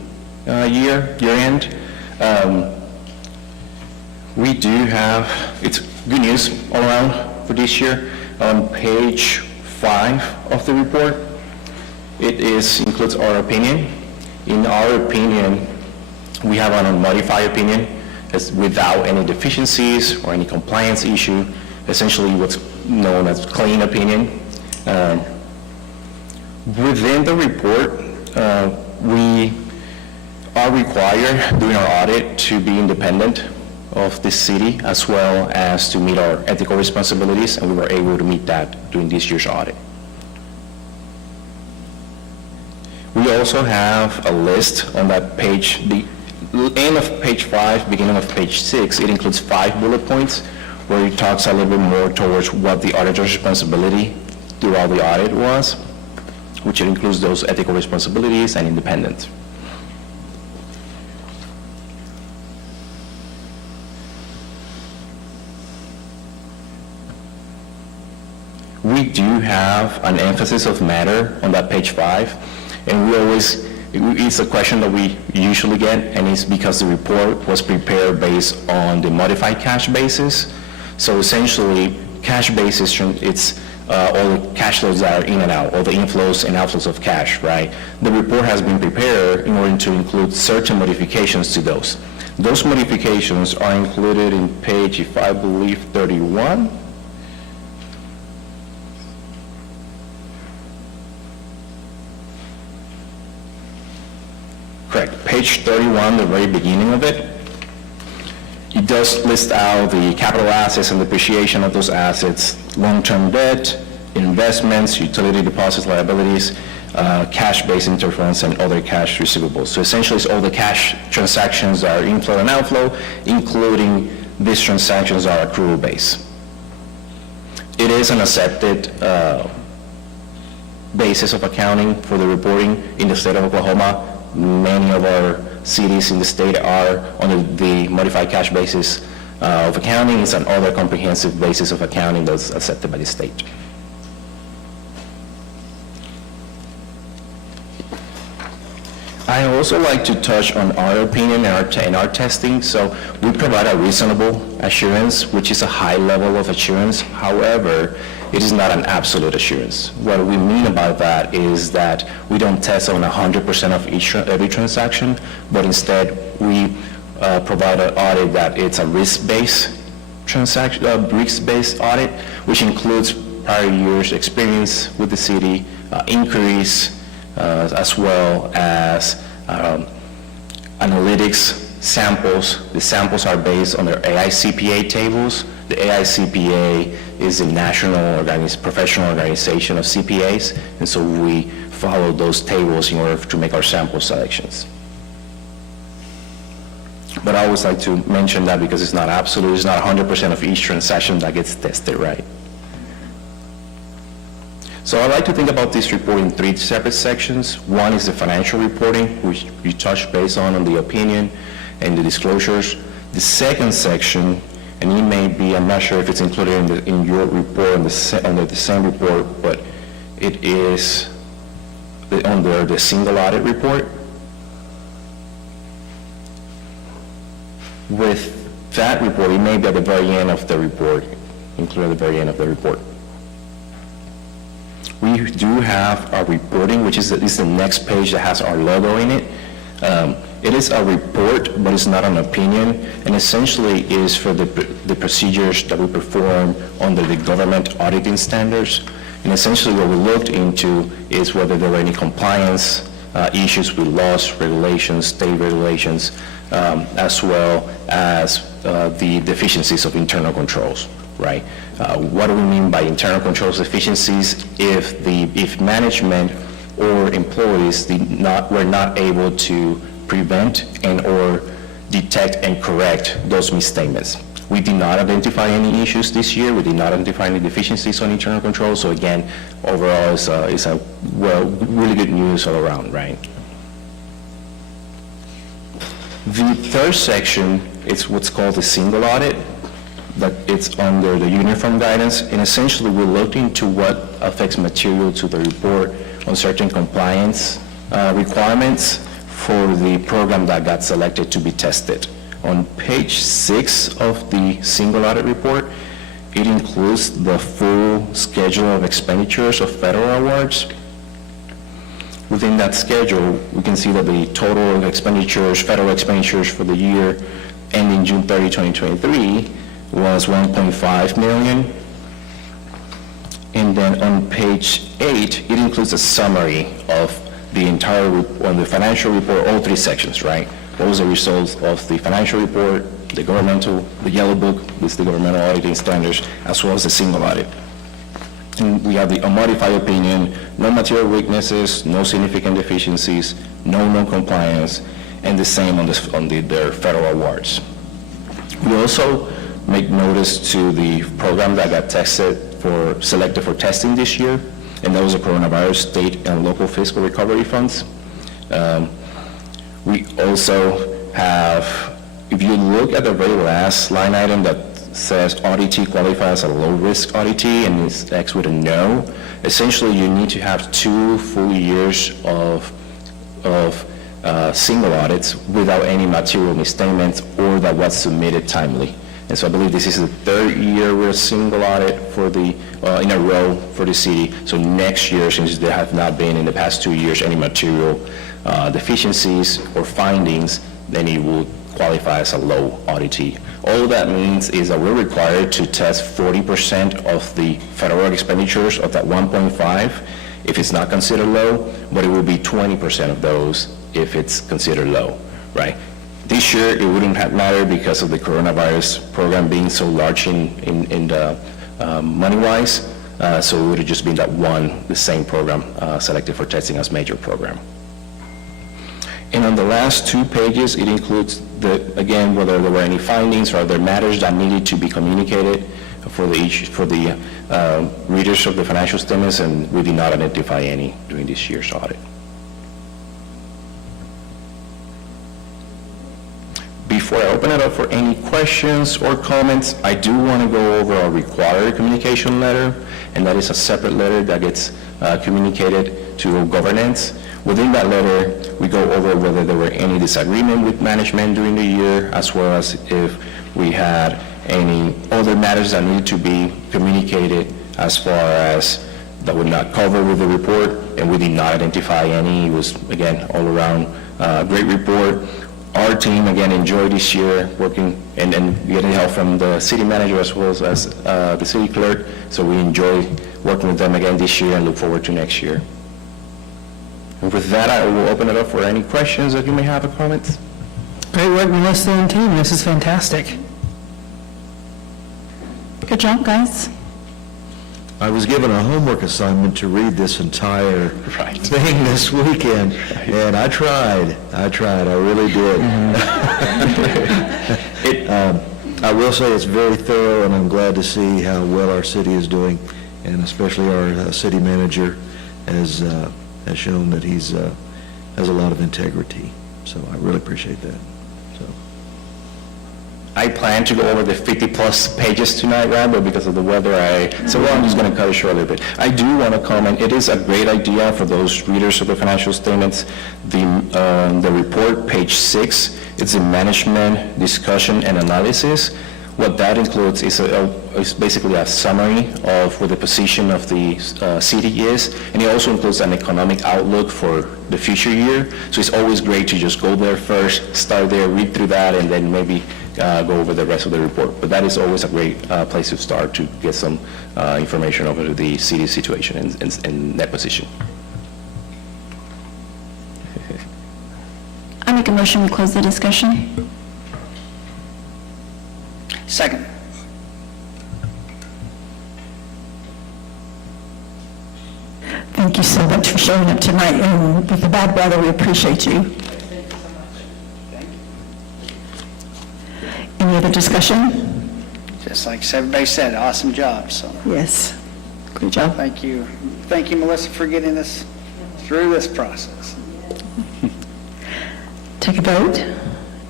year-end. We do have, it's good news all around for this year. On page 5 of the report, it includes our opinion. In our opinion, we have an unmodified opinion as without any deficiencies or any compliance issue, essentially what's known as clean opinion. Within the report, we are required during our audit to be independent of the city as well as to meet our ethical responsibilities, and we were able to meet that during this year's audit. We also have a list on that page, the end of page 5, beginning of page 6, it includes 5 bullet points where it talks a little bit more towards what the auditor's responsibility throughout the audit was, which includes those ethical responsibilities and independence. We do have an emphasis of matter on that page 5, and it's a question that we usually get, and it's because the report was prepared based on the modified cash basis. So essentially, cash basis, it's all the cash flows that are in and out, all the inflows and outflows of cash, right? The report has been prepared in order to include certain modifications to those. Those modifications are included in page, if I believe, 31. Correct. Page 31, the very beginning of it, it does list out the capital assets and depreciation of those assets, long-term debt, investments, utility deposits, liabilities, cash-based interference, and other cash receivables. So essentially, it's all the cash transactions that are inflow and outflow, including these transactions are accrual-based. It is an accepted basis of accounting for the reporting in the state of Oklahoma. Many of our cities in the state are under the modified cash basis of accounting. It's another comprehensive basis of accounting that's accepted by the state. I also like to touch on our opinion and our testing. So we provide a reasonable assurance, which is a high level of assurance. However, it is not an absolute assurance. What we mean about that is that we don't test on 100% of every transaction, but instead we provide an audit that it's a risk-based transaction, risk-based audit, which includes prior years' experience with the city, inquiries, as well as analytics samples. The samples are based on their AICPA tables. The AICPA is a national professional organization of CPAs, and so we follow those tables in order to make our sample selections. But I always like to mention that because it's not absolute, it's not 100% of each transaction that gets tested, right? So I like to think about this report in three separate sections. One is the financial reporting, which we touched base on the opinion and the disclosures. The second section, and it may be, I'm not sure if it's included in your report, under the same report, but it is under the single audit report. With that report, it may be at the very end of the report, included at the very end of the report. We do have our reporting, which is the next page that has our logo in it. It is a report, but it's not an opinion, and essentially is for the procedures that we perform under the government auditing standards. And essentially what we looked into is whether there were any compliance issues with laws, regulations, state regulations, as well as the deficiencies of internal controls, right? What do we mean by internal controls deficiencies? If management or employees were not able to prevent and or detect and correct those misstatements. We did not identify any issues this year. We did not identify any deficiencies on internal controls. So again, overall, it's really good news all around, right? The third section is what's called the single audit, that it's under the uniform guidance, and essentially we looked into what affects material to the report on certain compliance requirements for the program that got selected to be tested. On page 6 of the single audit report, it includes the full schedule of expenditures of federal awards. Within that schedule, we can see that the total expenditures, federal expenditures for the year ending June 30, 2023 was $1.5 million. And then on page 8, it includes a summary of the entire, on the financial report, all three sections, right? What was the results of the financial report, the yellow book, this is the governmental auditing standards, as well as the single audit. And we have the unmodified opinion, no material weaknesses, no significant deficiencies, no non-compliance, and the same on their federal awards. We also make notice to the program that got selected for testing this year, and that was the coronavirus state and local fiscal recovery funds. We also have, if you look at the very last line item that says ODT qualifies as a low-risk ODT and it's X with a no, essentially you need to have 2 full years of single audits without any material misstatements or that was submitted timely. And so I believe this is the 3rd year with a single audit for in a row for the city. So next year, since there have not been in the past 2 years any material deficiencies or findings, then it will qualify as a low ODT. All that means is that we're required to test 40% of the federal expenditures of that 1.5 if it's not considered low, but it will be 20% of those if it's considered low, right? This year, it wouldn't have mattered because of the coronavirus program being so large in the money-wise, so it would have just been the same program selected for testing as major program. And on the last 2 pages, it includes, again, whether there were any findings or other matters that needed to be communicated for the readers of the financial statements, and we did not identify any during this year's audit. Before I open it up for any questions or comments, I do want to go over our required communication letter, and that is a separate letter that gets communicated to governance. Within that letter, we go over whether there were any disagreement with management during the year, as well as if we had any other matters that needed to be communicated as far as that would not cover with the report, and we did not identify any. It was, again, all around great report. Our team, again, enjoyed this year working and getting help from the city manager as well as the city clerk. So we enjoy working with them again this year and look forward to next year. And with that, I will open it up for any questions that you may have or comments. Great work, Melissa and team. This is fantastic. Good job, guys. I was given a homework assignment to read this entire thing this weekend, and I tried, I really did. I will say it's very thorough, and I'm glad to see how well our city is doing, and especially our city manager has shown that he's has a lot of integrity. So I really appreciate that. So. I plan to go over the 50-plus pages tonight, Rand, but because of the weather, so I'm just going to cut it short a little bit. I do want to comment, it is a great idea for those readers of the financial statements. The report, page 6, it's a management discussion and analysis. What that includes is basically a summary of what the position of the city is, and it also includes an economic outlook for the future year. So it's always great to just go there first, start there, read through that, and then maybe go over the rest of the report. But that is always a great place to start to get some information over the city situation and that position. I make a motion to close the discussion. Second. Thank you so much for showing up tonight, and with the bad weather, we appreciate you. Any other discussion? Just like everybody said, awesome job, so Yes. Great job. thank you. Thank you, Melissa, for getting us through this process. Take a vote.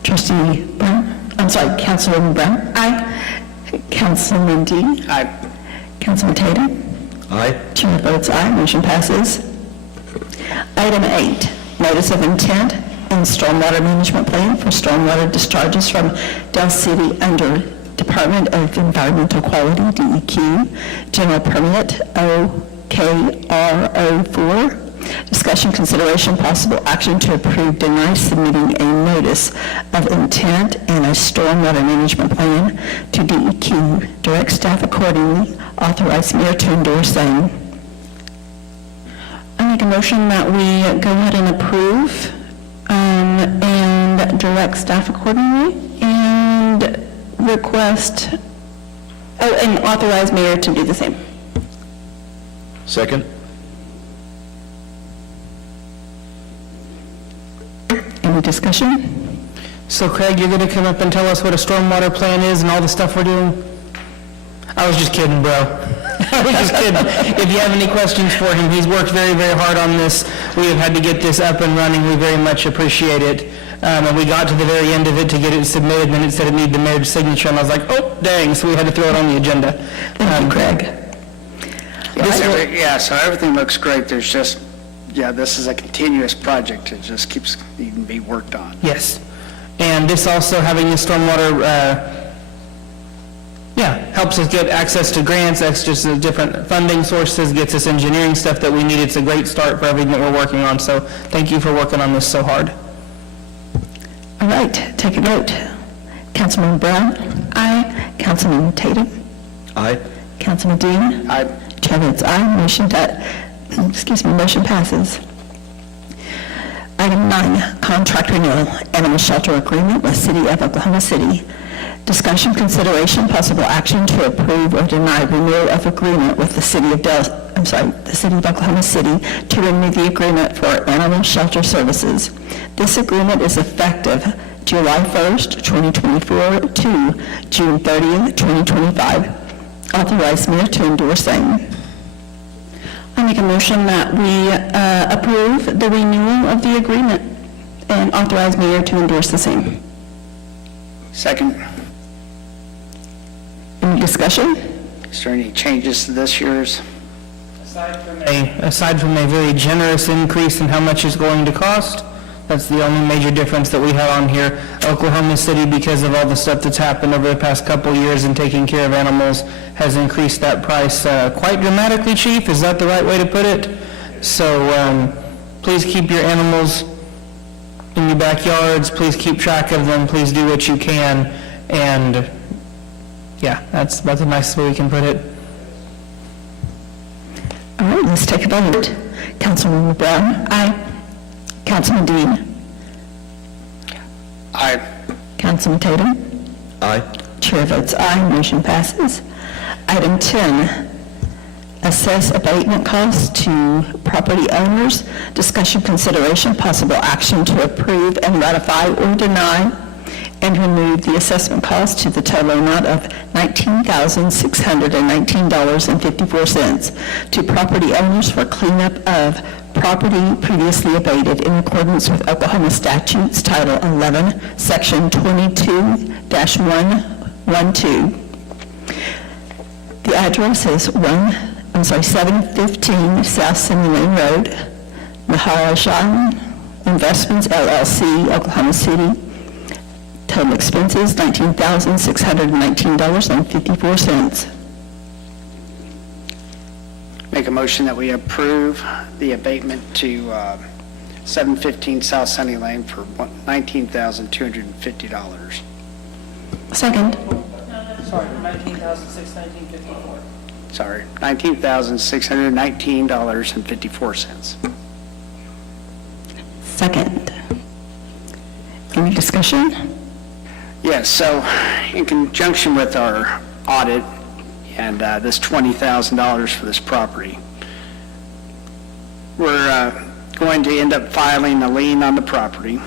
Trustee Brown? I'm sorry, Councilwoman Brown? Aye. Councilman Dean? I Councilman Tatum? Aye. Chair votes aye, motion passes. Item 8, notice of intent and stormwater management plan for stormwater discharges from Del City under Department of Environmental Quality, DEQ, General Permit OKR04. Discussion, consideration, possible action to approve, deny submitting a notice of intent and a stormwater management plan to DEQ. Direct staff accordingly. Authorize mayor to endorse same. I make a motion that we go ahead and approve and direct staff accordingly and request, and authorize mayor to do the same. Second? Any discussion? So Craig, you're going to come up and tell us what a stormwater plan is and all the stuff we're doing? I was just kidding, bro. I was just kidding. If you have any questions for him, he's worked very, very hard on this. We have had to get this up and running. We very much appreciate it. And we got to the very end of it to get it submitted, and then it said it needed the mayor's signature, and I was like, oh, dang, so we had to throw it on the agenda. Thank you, Craig. Yeah, so everything looks great. There's just, this is a continuous project. It just keeps needing to be worked on. Yes. And this also, having the stormwater, helps us get access to grants, access to different funding sources, gets us engineering stuff that we need. It's a great start for everything that we're working on, so thank you for working on this so hard. All right, take a vote. Councilman Brown? Aye. Councilman Tatum? Aye. Councilman Dean? I Chair votes aye, motion passes. Item 9, contract renewal, animal shelter agreement with City of Oklahoma City. Discussion, consideration, possible action to approve or deny renewal of agreement with the City of Oklahoma City to renew the agreement for animal shelter services. This agreement is effective July 1st, 2024 to June 30th, 2025. Authorize mayor to endorse same. I make a motion that we approve the renewal of the agreement and authorize mayor to endorse the same. second. Any discussion? Is there any changes to this year's? Aside from a very generous increase in how much it's going to cost, that's the only major difference that we have on here. Oklahoma City, because of all the stuff that's happened over the past couple years in taking care of animals, has increased that price quite dramatically, Chief. Is that the right way to put it? So please keep your animals in your backyards. Please keep track of them. Please do what you can. And that's the nicest way we can put it. All right, let's take a vote. Councilwoman Brown? Aye. Councilman Dean. Aye. Councilman Tatum. Aye. Chair votes aye, motion passes. Item 10, assess abatement costs to property owners. Discussion, consideration, possible action to approve and ratify or deny and remove the assessment cost to the total amount of $19,619.54 to property owners for cleanup of property previously abated in accordance with Oklahoma statutes Title 11, Section 22-112. The address is 715 South Sunny Lane Road, Maharajan Investments LLC, Oklahoma City. Total expenses, $19,619.54. Make a motion that we approve the abatement to 715 South Sunny Lane for $19,250. Second. Sorry, $19,619.54. Sorry, $19,619.54. Second. Any discussion? Yes, so in conjunction with our audit and this $20,000 for this property, we're going to end up filing a lien on the property.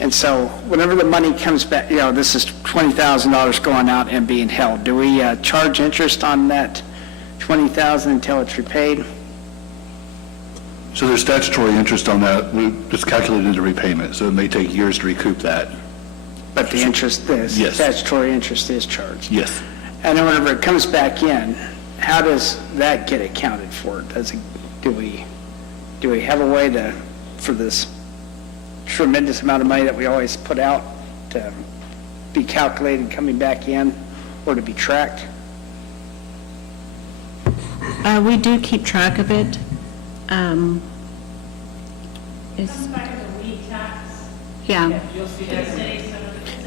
And so whenever the money comes back, this is $20,000 going out and being held. Do we charge interest on that $20,000 until it's repaid? So there's statutory interest on that. It's calculated into repayment, so it may take years to recoup that. But the interest, the Yes. statutory interest is charged? Yes. And then whenever it comes back in, how does that get accounted for? Do we have a way for this tremendous amount of money that we always put out to be calculated coming back in or to be tracked? We do keep track of it. Comes back as a weed tax Yeah. You'll see to that the in city, so it's a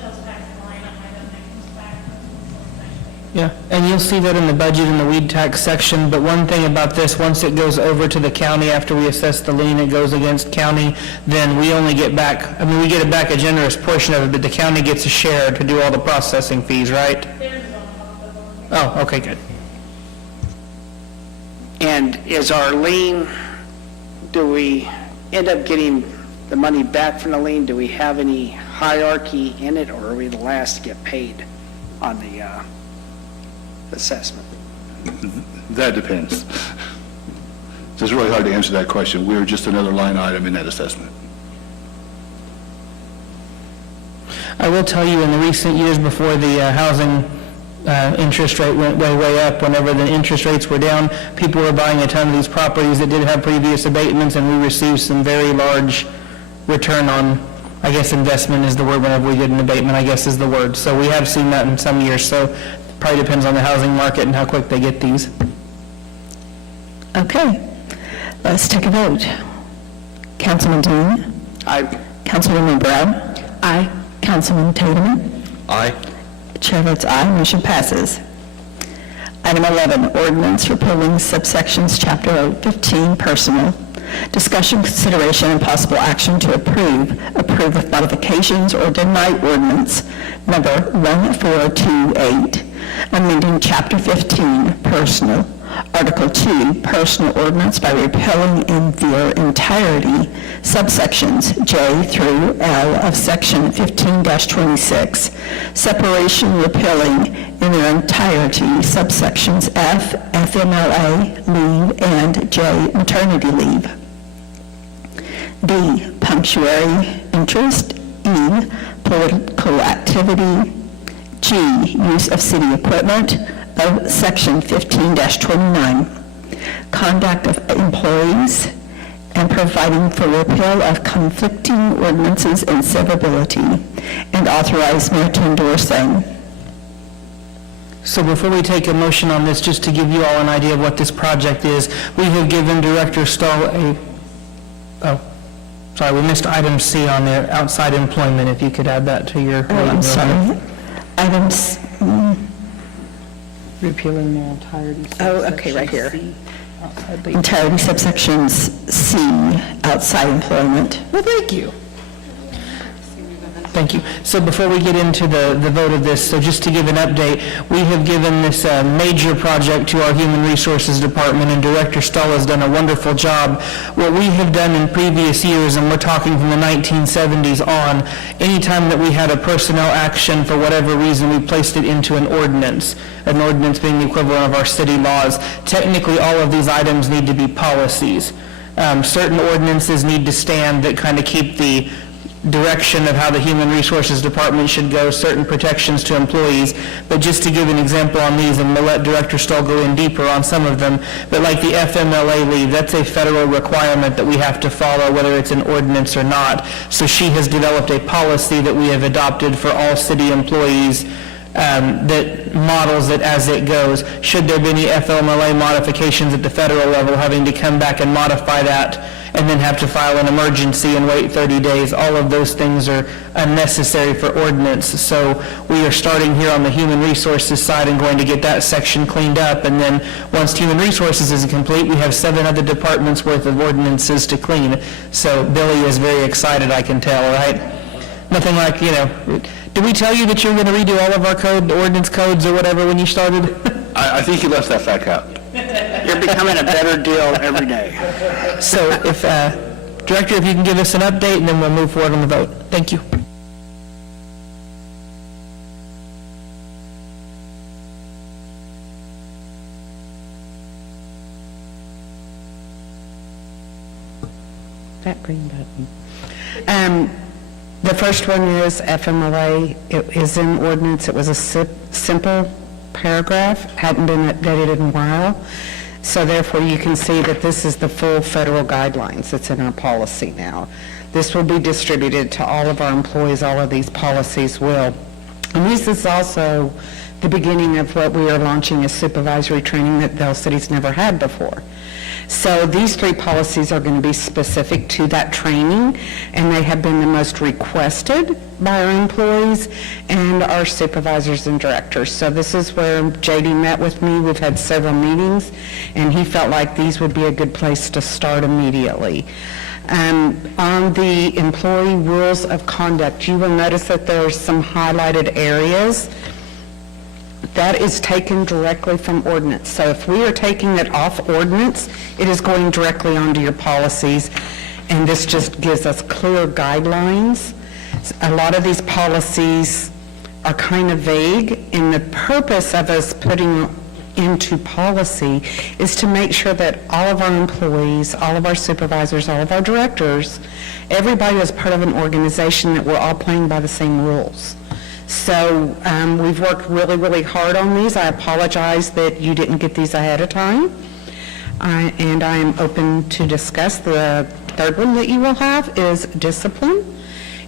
sales tax line item that comes back from the sales tax. Yeah, and you'll see that in the budget in the weed tax section, but one thing about this, once it goes over to the county, after we assess the lien, it goes against county, then we only get back, we get back a generous portion of it, but the county gets a share to do all the processing fees, right? There's on top of them. Oh, okay, good. And is our lien, do we end up getting the money back from the lien? Do we have any hierarchy in it, or are we the last to get paid on the assessment? That depends. So it's really hard to answer that question. We're just another line item in that assessment. I will tell you, in the recent years before the housing interest rate went way up, whenever the interest rates were down, people were buying a ton of these properties that did have previous abatements, and we received some very large return on, I guess investment is the word, whenever we did an abatement, I guess is the word. So we have seen that in some years, so probably depends on the housing market and how quick they get these. Okay, let's take a vote. Councilman Dean. Aye. Councilwoman Brown. Aye. Councilman Tatum. Aye. Chair votes aye, motion passes. Item 11, ordinance repealing subsections Chapter 15, personal. Discussion, consideration, and possible action to approve with modifications or deny ordinance number 1428, amending Chapter 15, personal, Article 2, personal ordinance by repealing in their entirety subsections J through L of Section 15-26, separation repealing in their entirety subsections F, FMLA, leave, and J, maternity leave. B, punctuary interest. E, political activity. G, use of city equipment of Section 15-29, conduct of employees, and providing for repeal of conflicting ordinances and severability, and authorize mayor to endorse same. So before we take a motion on this, just to give you all an idea of what this project is, we have given Director Stahl we missed item C on there, outside employment, if you could add that to your... Oh, I'm sorry. Items, Repealing the entirety. Oh, okay, right here. entirety subsections C, outside employment. Well, thank you. Thank you. So before we get into the vote of this, so just to give an update, we have given this major project to our Human Resources Department, and Director Stull has done a wonderful job. What we have done in previous years, and we're talking from the 1970s on, anytime that we had a personnel action for whatever reason, we placed it into an ordinance being the equivalent of our city laws. Technically, all of these items need to be policies. Certain ordinances need to stand that kind of keep the direction of how the Human Resources Department should go, certain protections to employees. But just to give an example on these, and we'll let Director Stull go in deeper on some of them, but like the FMLA leave, that's a federal requirement that we have to follow, whether it's an ordinance or not. So she has developed a policy that we have adopted for all city employees that models it as it goes. Should there be any FMLA modifications at the federal level, having to come back and modify that and then have to file an emergency and wait 30 days, all of those things are unnecessary for ordinance. So we are starting here on the Human Resources side and going to get that section cleaned up, and then once Human Resources is complete, we have 7 other departments worth of ordinances to clean. So Billy is very excited, I can tell, right? Nothing like, did we tell you that you're going to redo all of our ordinance codes or whatever when you started? I think you left that fact out. You're becoming a better deal every day. So if, Director, if you can give us an update, and then we'll move forward on the vote. Thank you. That green button. The first one is FMLA. It is in ordinance. It was a simple paragraph, hadn't been updated in a while. So therefore, you can see that this is the full federal guidelines that's in our policy now. This will be distributed to all of our employees. All of these policies will. And this is also the beginning of what we are launching as supervisory training that Del City's never had before. So these 3 policies are going to be specific to that training, and they have been the most requested by our employees and our supervisors and directors. So this is where JD met with me. We've had several meetings, and he felt like these would be a good place to start immediately. On the employee rules of conduct, you will notice that there are some highlighted areas. That is taken directly from ordinance. So if we are taking it off ordinance, it is going directly onto your policies, and this just gives us clear guidelines. A lot of these policies are kind of vague, and the purpose of us putting into policy is to make sure that all of our employees, all of our supervisors, all of our directors, everybody is part of an organization, that we're all playing by the same rules. So we've worked really, really hard on these. I apologize that you didn't get these ahead of time. And I am open to discuss. The third one that you will have is discipline.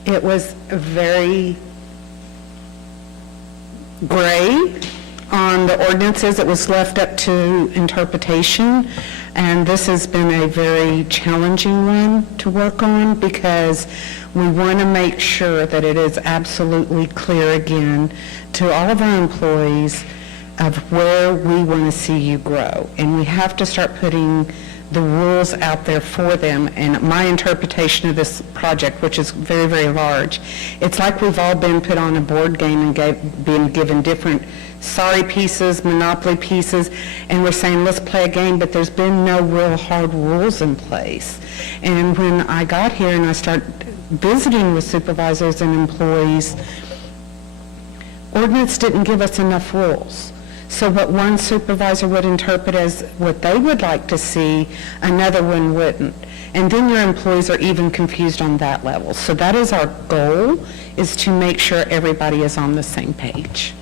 It was very gray on the ordinances. It was left up to interpretation. And this has been a very challenging one to work on, because we want to make sure that it is absolutely clear again to all of our employees of where we want to see you grow. And we have to start putting the rules out there for them. And my interpretation of this project, which is very, very large, it's like we've all been put on a board game and been given different sorry pieces, Monopoly pieces, and we're saying, let's play a game, but there's been no real hard rules in place. And when I got here and I started visiting with supervisors and employees, ordinance didn't give us enough rules. So what one supervisor would interpret as what they would like to see, another one wouldn't. And then your employees are even confused on that level. So that is our goal, is to make sure everybody is on the same page.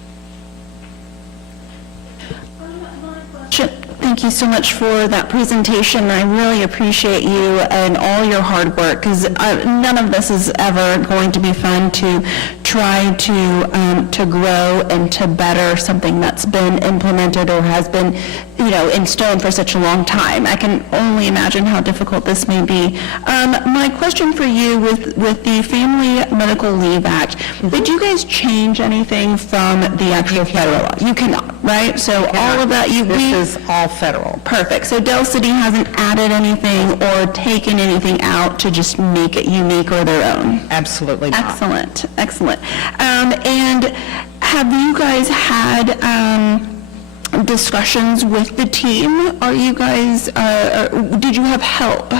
Thank you so much for that presentation. I really appreciate you and all your hard work, because none of this is ever going to be fun to try to grow and to better something that's been implemented or has been, in stone for such a long time. I can only imagine how difficult this may be. My question for you with the Family Medical Leave Act, did you guys change anything from the actual federal law? You cannot, right? So all of that, This is all federal. Perfect. So Dell City hasn't added anything or taken anything out to just make it unique or their own? Absolutely not. Excellent, excellent. And have you guys had discussions with the team? Are you guys, did you have help?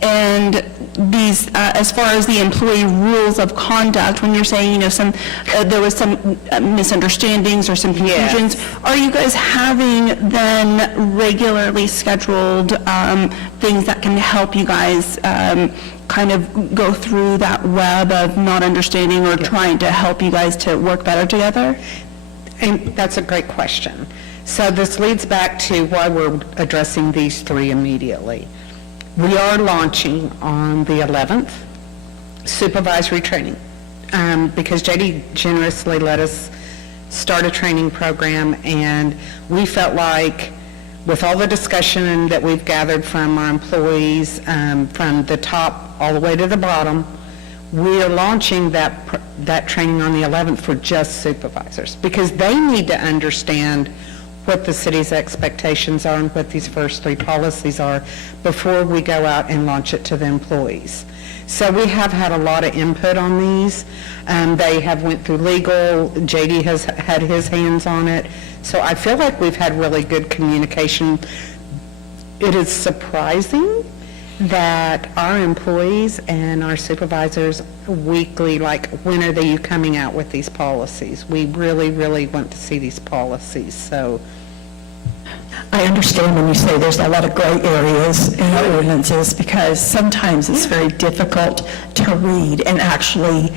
And these, as far as the employee rules of conduct, when you're saying, there was some misunderstandings or some confusions, are you guys having then regularly scheduled things that can help you guys kind of go through that web of not understanding or trying to help you guys to work better together? And that's a great question. So this leads back to why we're addressing these three immediately. We are launching on the 11th supervisory training because JD generously let us start a training program, and we felt like with all the discussion that we've gathered from our employees from the top all the way to the bottom, we are launching that training on the 11th for just supervisors because they need to understand what the city's expectations are and what these first three policies are before we go out and launch it to the employees. So we have had a lot of input on these. They have went through legal, JD has had his hands on it. So I feel like we've had really good communication. It is surprising that our employees and our supervisors weekly, like, when are you coming out with these policies? We really, really want to see these policies, so. I understand when you say there's a lot of gray areas in our ordinances because sometimes it's very difficult to read and actually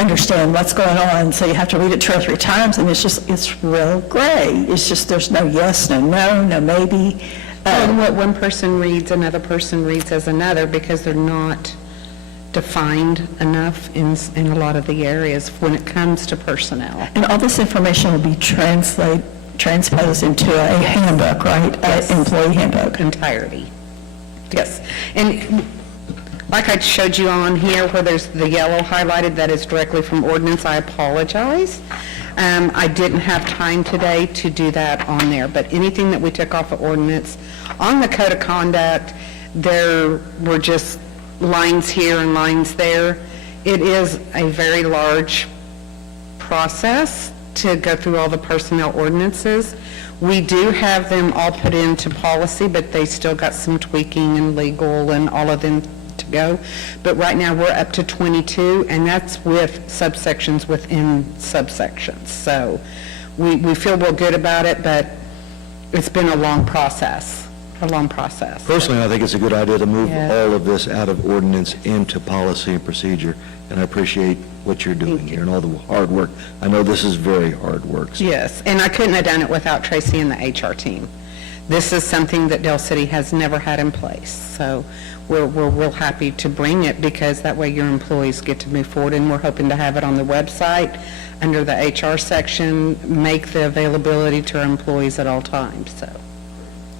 understand what's going on, so you have to read it 2 or 3 times, and it's real gray. It's just, there's no yes, no no, no maybe. And what one person reads, another person reads as another because they're not defined enough in a lot of the areas when it comes to personnel. And all this information will be transposed into a handbook, right? Yes. An employee handbook. Entirety. Yes. And like I showed you on here where there's the yellow highlighted, that is directly from ordinance. I apologize. I didn't have time today to do that on there, but anything that we took off of ordinance, on the code of conduct, there were just lines here and lines there. It is a very large process to go through all the personnel ordinances. We do have them all put into policy, but they still got some tweaking and legal and all of them to go. But right now, we're up to 22, and that's with subsections within subsections. So we feel real good about it, but it's been a long process. Personally, I think it's a good idea to move all of this out of ordinance into policy and procedure, and I appreciate what you're doing here and all the hard work. I know this is very hard work. Yes, and I couldn't have done it without Tracy and the HR team. This is something that Dell City has never had in place, so we're real happy to bring it because that way your employees get to move forward, and we're hoping to have it on the website under the HR section, make the availability to our employees at all times, so.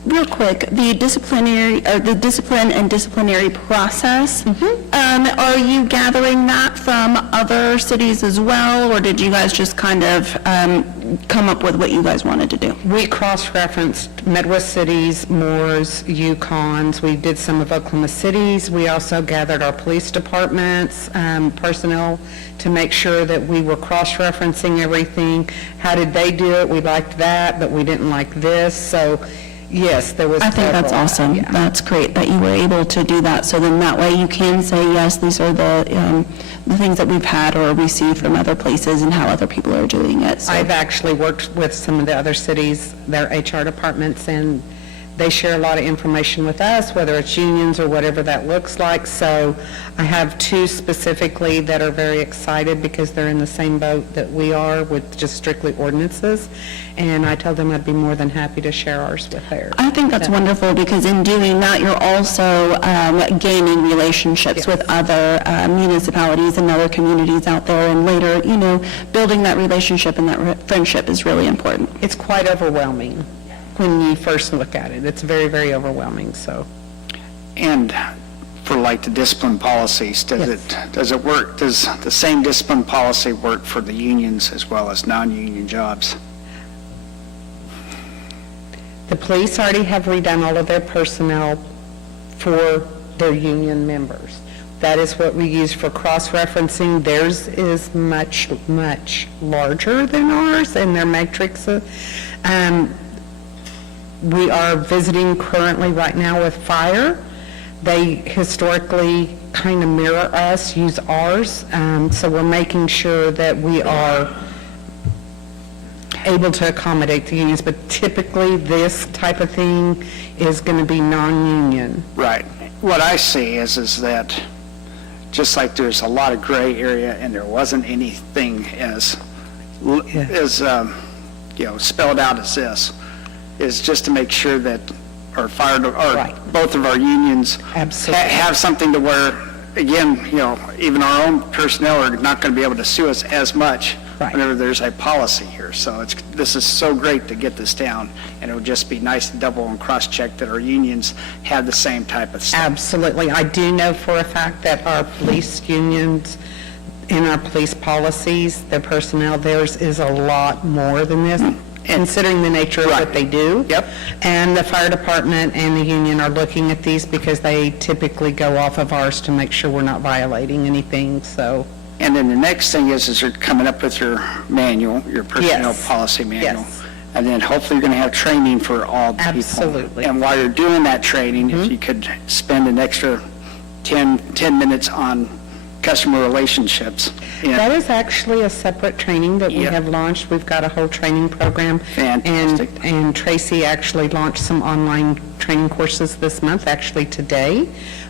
Real quick, the discipline and disciplinary process, are you gathering that from other cities as well, or did you guys just kind of come up with what you guys wanted to do? We cross-referenced Midwest cities, Moore's, Yukons. We did some of Oklahoma City's. We also gathered our police departments, personnel, to make sure that we were cross-referencing everything. How did they do it? We liked that, but we didn't like this. So, yes, there was. I think that's awesome. Yeah. That's great that you were able to do that. So then that way you can say, yes, these are the things that we've had or received from other places and how other people are doing it. So. I've actually worked with some of the other cities, their HR departments, and they share a lot of information with us, whether it's unions or whatever that looks like. So I have two specifically that are very excited because they're in the same boat that we are with just strictly ordinances. And I told them I'd be more than happy to share ours with theirs. I think that's wonderful, because in doing that, you're also gaining relationships with other municipalities and other communities out there, and later, building that relationship and that friendship is really important. It's quite overwhelming when you first look at it. It's very, very overwhelming, so. And for like the discipline policies, does it work, does the same discipline policy work for the unions as well as non-union jobs? The police already have redone all of their personnel for their union members. That is what we use for cross-referencing. Theirs is much, much larger than ours in their matrix. We are visiting currently right now with fire. They historically kind of mirror us, use ours, so we're making sure that we are able to accommodate the unions, but typically this type of thing is going to be non-union. Right. What I see is that just like there's a lot of gray area and there wasn't anything as spelled out as this, is just to make sure that our both of our unions have something to where, again, even our own personnel are not going to be able to sue us as much whenever there's a policy here. So this is so great to get this down, and it would just be nice to double and cross-check that our unions have the same type of stuff. Absolutely. I do know for a fact that our police unions, in our police policies, their personnel, theirs is a lot more than this, considering the nature of what they do. Yep. And the fire department and the union are looking at these because they typically go off of ours to make sure we're not violating anything, so. And then the next thing is you're coming up with your manual, your personnel policy manual. Yes. And then hopefully you're going to have training for all the people. Absolutely. And while you're doing that training, if you could spend an extra 10 minutes on customer relationships. That is actually a separate training that we have launched. We've got a whole training program. Fantastic. And Tracy actually launched some online training courses this month, actually today,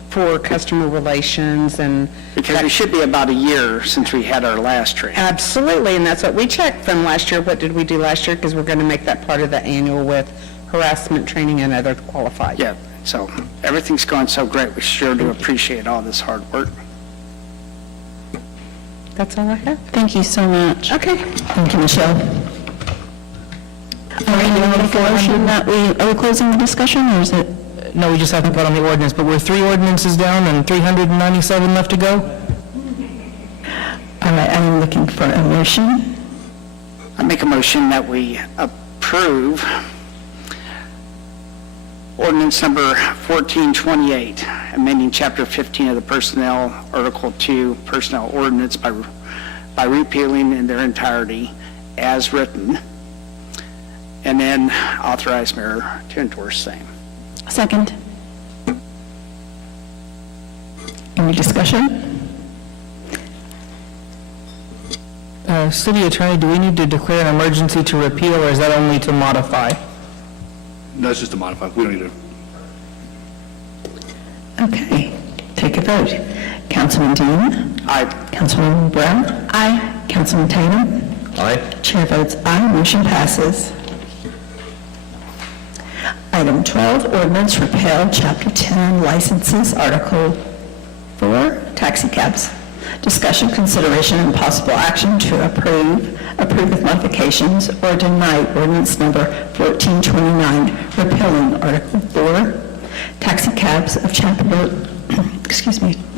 for customer relations and... Because it should be about a year since we had our last training. Absolutely, and that's what we checked from last year. What did we do last year? Because we're going to make that part of the annual with harassment training and other qualified. Yeah, so everything's going so great. We sure do appreciate all this hard work. That's all I have. Thank you so much. Okay. Thank you, Michelle. Are we closing the discussion, or is it? No, we just have to put on the ordinance, but we're 3 ordinances down and 397 left to go? All right, I'm looking for a motion. I make a motion that we approve ordinance number 1428, amending Chapter 15 of the Personnel, Article 2, Personnel Ordinance by repealing in their entirety as written, and then authorize mayor to endorse same. Second. Any discussion? City Attorney, do we need to declare an emergency to repeal, or is that only to modify? No, it's just to modify. We don't need to. Okay, take a vote. Councilman Dean? Aye. Councilwoman Brown? Aye. Councilman Tatum? Aye. Chair votes aye, motion passes. Item 12, ordinance repeal, Chapter 10, licenses, Article 4, taxi cabs. Discussion, consideration, and possible action to approve with modifications, or deny ordinance number 1429, repealing Article 4, taxi cabs of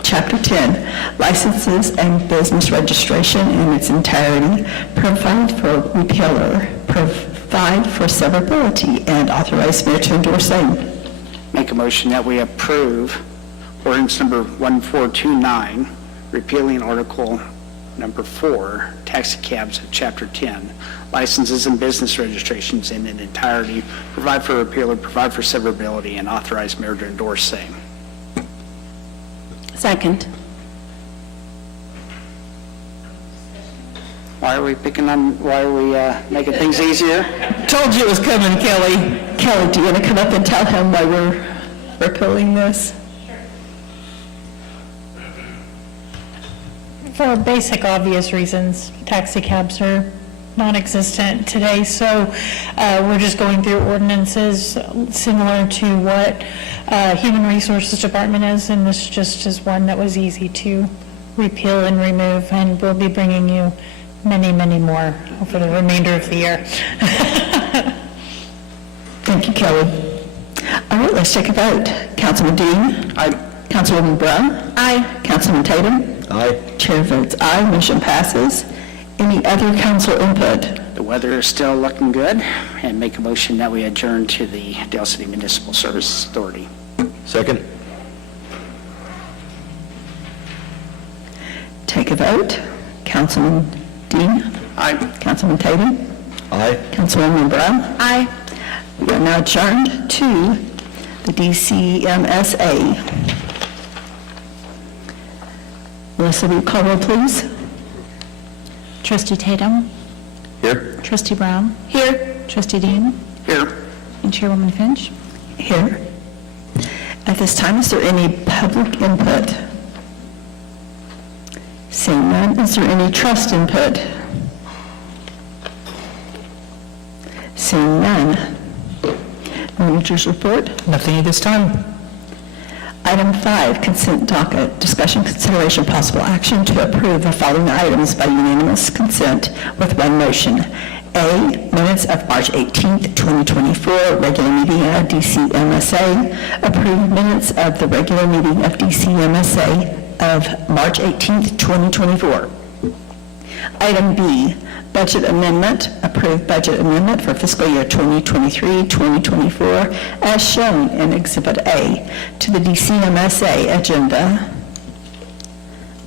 Chapter 10, licenses and business registration in its entirety, provide for repealer, provide for severability, and authorize mayor to endorse same. Make a motion that we approve ordinance number 1429, repealing Article number 4, taxi cabs of Chapter 10, licenses and business registrations in its entirety, provide for repealer, provide for severability, and authorize mayor to endorse same. Second. Why are we making things easier? Told you it was coming, Kelly. Kelly, do you want to come up and tell him why we're repealing this? For basic, obvious reasons, taxi cabs are non-existent today, so we're just going through ordinances similar to what Human Resources Department is, and this just is one that was easy to repeal and remove, and we'll be bringing you many, many more for the remainder of the year. Thank you, Kelly. All right, let's take a vote. Councilman Dean? Aye. Councilwoman Brown? Aye. Councilman Tatum? Aye. Chair votes aye, motion passes. Any other council input? The weather is still looking good, and make a motion that we adjourn to the Dale City Municipal Services Authority. Second? Take a vote. Councilman Dean? Aye. Councilman Tatum? Aye. Councilwoman Brown? Aye. We are now adjourned to the DCMSA. Melissa, will you call roll, please? Trustee Tatum? Here. Trustee Brown? Here. Trustee Dean? Here. And Chairwoman Finch? Here. At this time, is there any public input? Seeing none, is there any trust input? Seeing none. Managers report. Nothing at this time. Item 5, consent docket, discussion, consideration, possible action to approve the following items by unanimous consent with one motion. A, minutes of March 18th, 2024, regular meeting of DCMSA. Approved minutes of the regular meeting of DCMSA of March 18th, 2024. Item B, budget amendment, approved budget amendment for fiscal year 2023-2024 as shown in Exhibit A to the DCMSA agenda.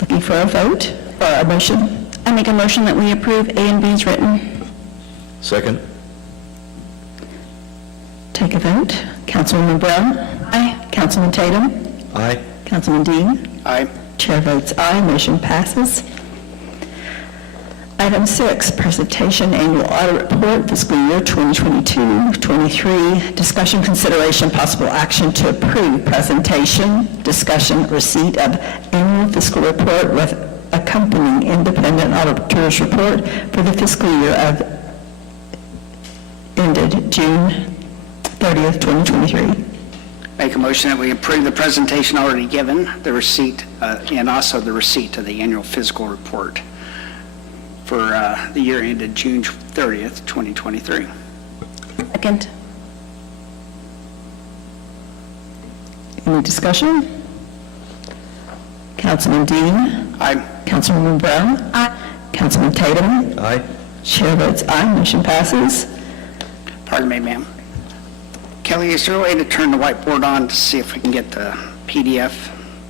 Looking for a vote or a motion? I make a motion that we approve A and B as written. Second? Take a vote. Councilwoman Brown? Aye. Councilman Tatum? Aye. Councilman Dean? Aye. Chair votes aye, motion passes. Item 6, presentation annual audit report, fiscal year 2022-23. Discussion, consideration, possible action to approve presentation, discussion, receipt of annual fiscal report with accompanying independent auditor's report for the fiscal year of ended June 30th, 2023. Make a motion that we approve the presentation already given, the receipt, and also the receipt of the annual fiscal report for the year ended June 30th, 2023. Second. Any discussion? Councilman Dean? Aye. Councilwoman Brown? Aye. Councilman Tatum? Aye. Chair votes aye, motion passes. Pardon me, ma'am. Kelly, is there a way to turn the whiteboard on to see if we can get the PDF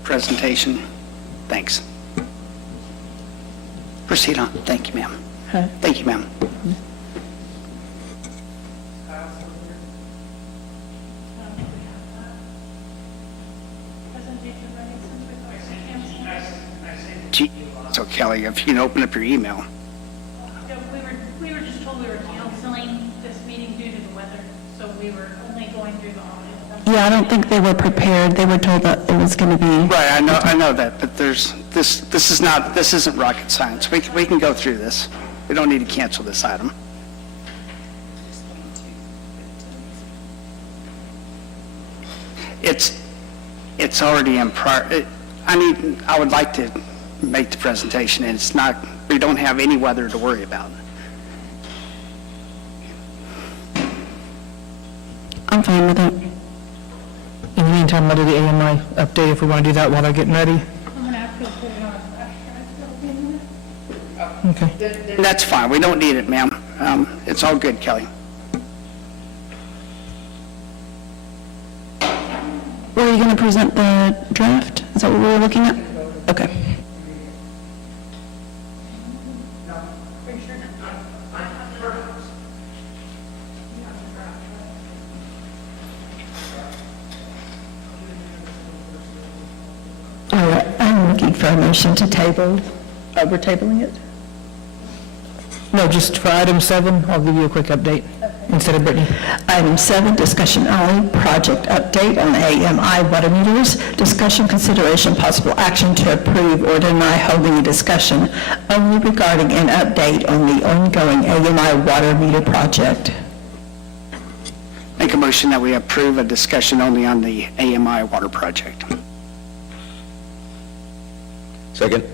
presentation? Thanks. Proceed on. Thank you, ma'am. Thank you, ma'am. Gee, so Kelly, if you can open up your email. We were just told we were canceling this meeting due to the weather, so we were only going through the audit. Yeah, I don't think they were prepared. They were told that it was going to be... Right, I know that, but this isn't rocket science. We can go through this. We don't need to cancel this item. It's already in prior, I would like to make the presentation, and it's not, we don't have any weather to worry about. I'm fine with it. In the meantime, I'll do the AMI update if we want to do that while they're getting ready. I'm going to have to put it on a flash drive. Okay. That's fine, we don't need it, ma'am. It's all good, Kelly. Were you going to present the draft? Is that what we were looking at? Okay. All right, I'm looking for a motion to table. We're tabling it? No, just for item 7, I'll give you a quick update instead of Brittany. Item 7, discussion only, project update on AMI water meters. Discussion, consideration, possible action to approve or deny holding a discussion only regarding an update on the ongoing AMI water meter project. Make a motion that we approve a discussion only on the AMI water project. Second?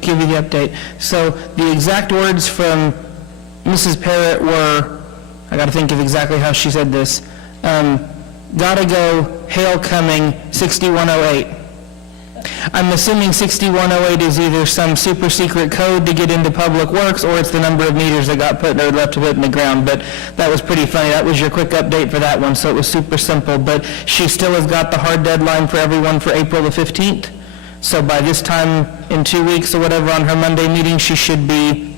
Give you the update. So the exact words from Mrs. Parrott were, I got to think of exactly how she said this, gotta go, hail coming, 6108. I'm assuming 6108 is either some super secret code to get into Public Works, or it's the number of meters that got put or left to put in the ground, but that was pretty funny. That was your quick update for that one, so it was super simple, but she still has got the hard deadline for everyone for April the 15th. So by this time, in 2 weeks or whatever, on her Monday meeting, she should be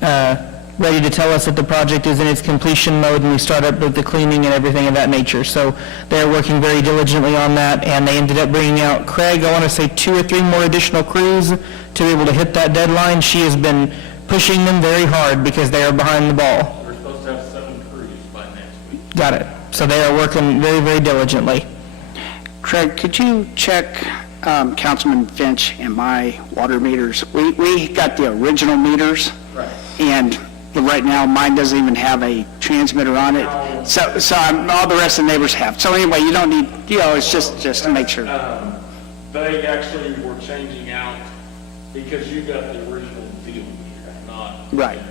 ready to tell us that the project is in its completion mode and we start up with the cleaning and everything of that nature. So they're working very diligently on that, and they ended up bringing out, Craig, I want to say 2 or 3 more additional crews to be able to hit that deadline. She has been pushing them very hard because they are behind the ball. We're supposed to have 7 crews by next week. Got it. So they are working very, very diligently. Craig, could you check Councilman Finch and my water meters? We got the original meters. Right. And right now, mine doesn't even have a transmitter on it. So all the rest of the neighbors have. So anyway, you don't need, it's just to make sure. They actually were changing out because you got the original deal, not. Right.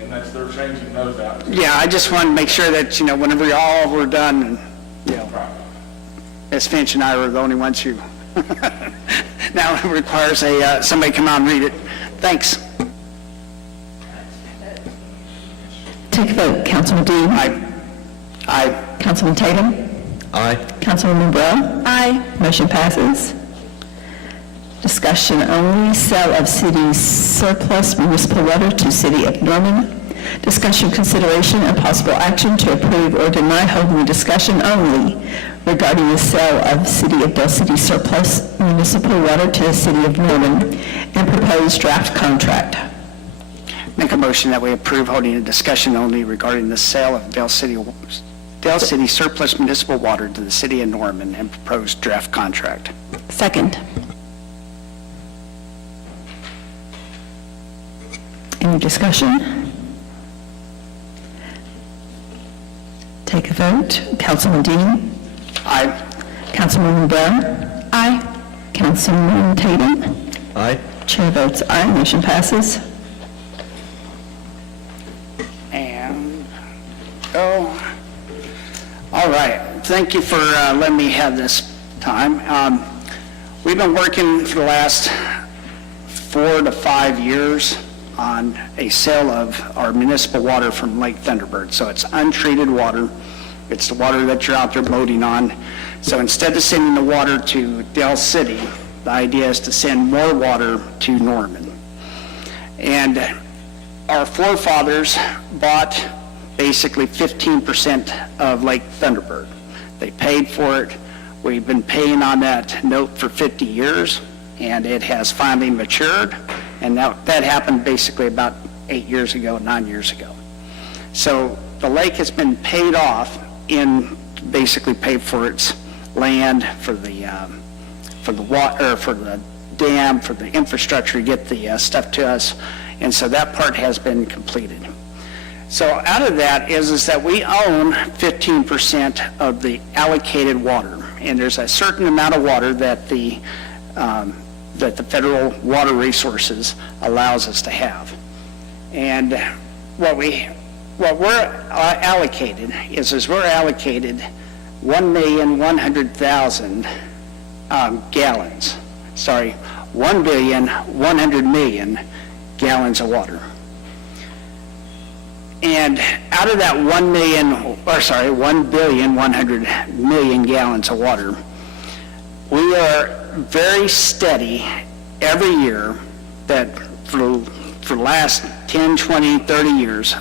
And they're changing those out. Yeah, I just wanted to make sure that, whenever all were done, and, as Finch and I were the only ones who, now it requires somebody come out and read it. Thanks. Take a vote. Councilman Dean? Aye. Councilman Tatum? Aye. Councilwoman Brown? Aye. Motion passes. Discussion only, sale of city surplus municipal water to City of Norman. Discussion, consideration, and possible action to approve or deny holding a discussion only regarding the sale of City of Del City surplus municipal water to the City of Norman and proposed draft contract. Make a motion that we approve holding a discussion only regarding the sale of Del City surplus municipal water to the City of Norman and proposed draft contract. Second. Any discussion? Take a vote. Councilman Dean? Aye. Councilwoman Brown? Aye. Councilman Tatum? Aye. Chair votes aye, motion passes. And, all right. Thank you for letting me have this time. We've been working for the last 4 to 5 years on a sale of our municipal water from Lake Thunderbird. So it's untreated water. It's the water that you're out there boating on. So instead of sending the water to Del City, the idea is to send more water to Norman. And our forefathers bought basically 15% of Lake Thunderbird. They paid for it. We've been paying on that note for 50 years, and it has finally matured. And that happened basically about 8 years ago, 9 years ago. So the lake has been paid off in basically paid for its land, for the water, for the dam, for the infrastructure to get the stuff to us. And so that part has been completed. So out of that is that we own 15% of the allocated water. And there's a certain amount of water that the federal water resources allows us to have. And what we're allocated is we're allocated 1,100,000 gallons. Sorry, 1,100,000,000 gallons of water. And out of that 1,100,000,000 gallons of water, we are very steady every year that for the last 10, 20, 30 years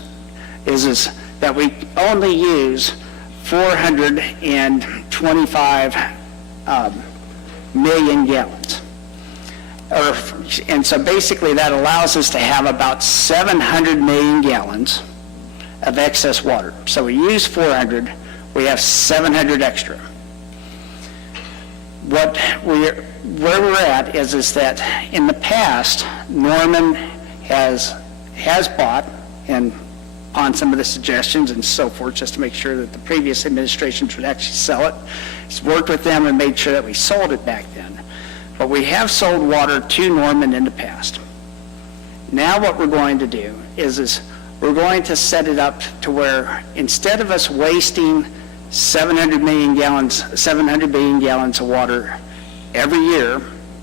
is that we only use 425 million gallons. And so basically that allows us to have about 700 million gallons of excess water. So we use 400, we have 700 extra. Where we're at is that in the past, Norman has bought, and on some of the suggestions and so forth, just to make sure that the previous administrations would actually sell it. He's worked with them and made sure that we sold it back then. But we have sold water to Norman in the past. Now what we're going to do is we're going to set it up to where instead of us wasting 700 million gallons of water every year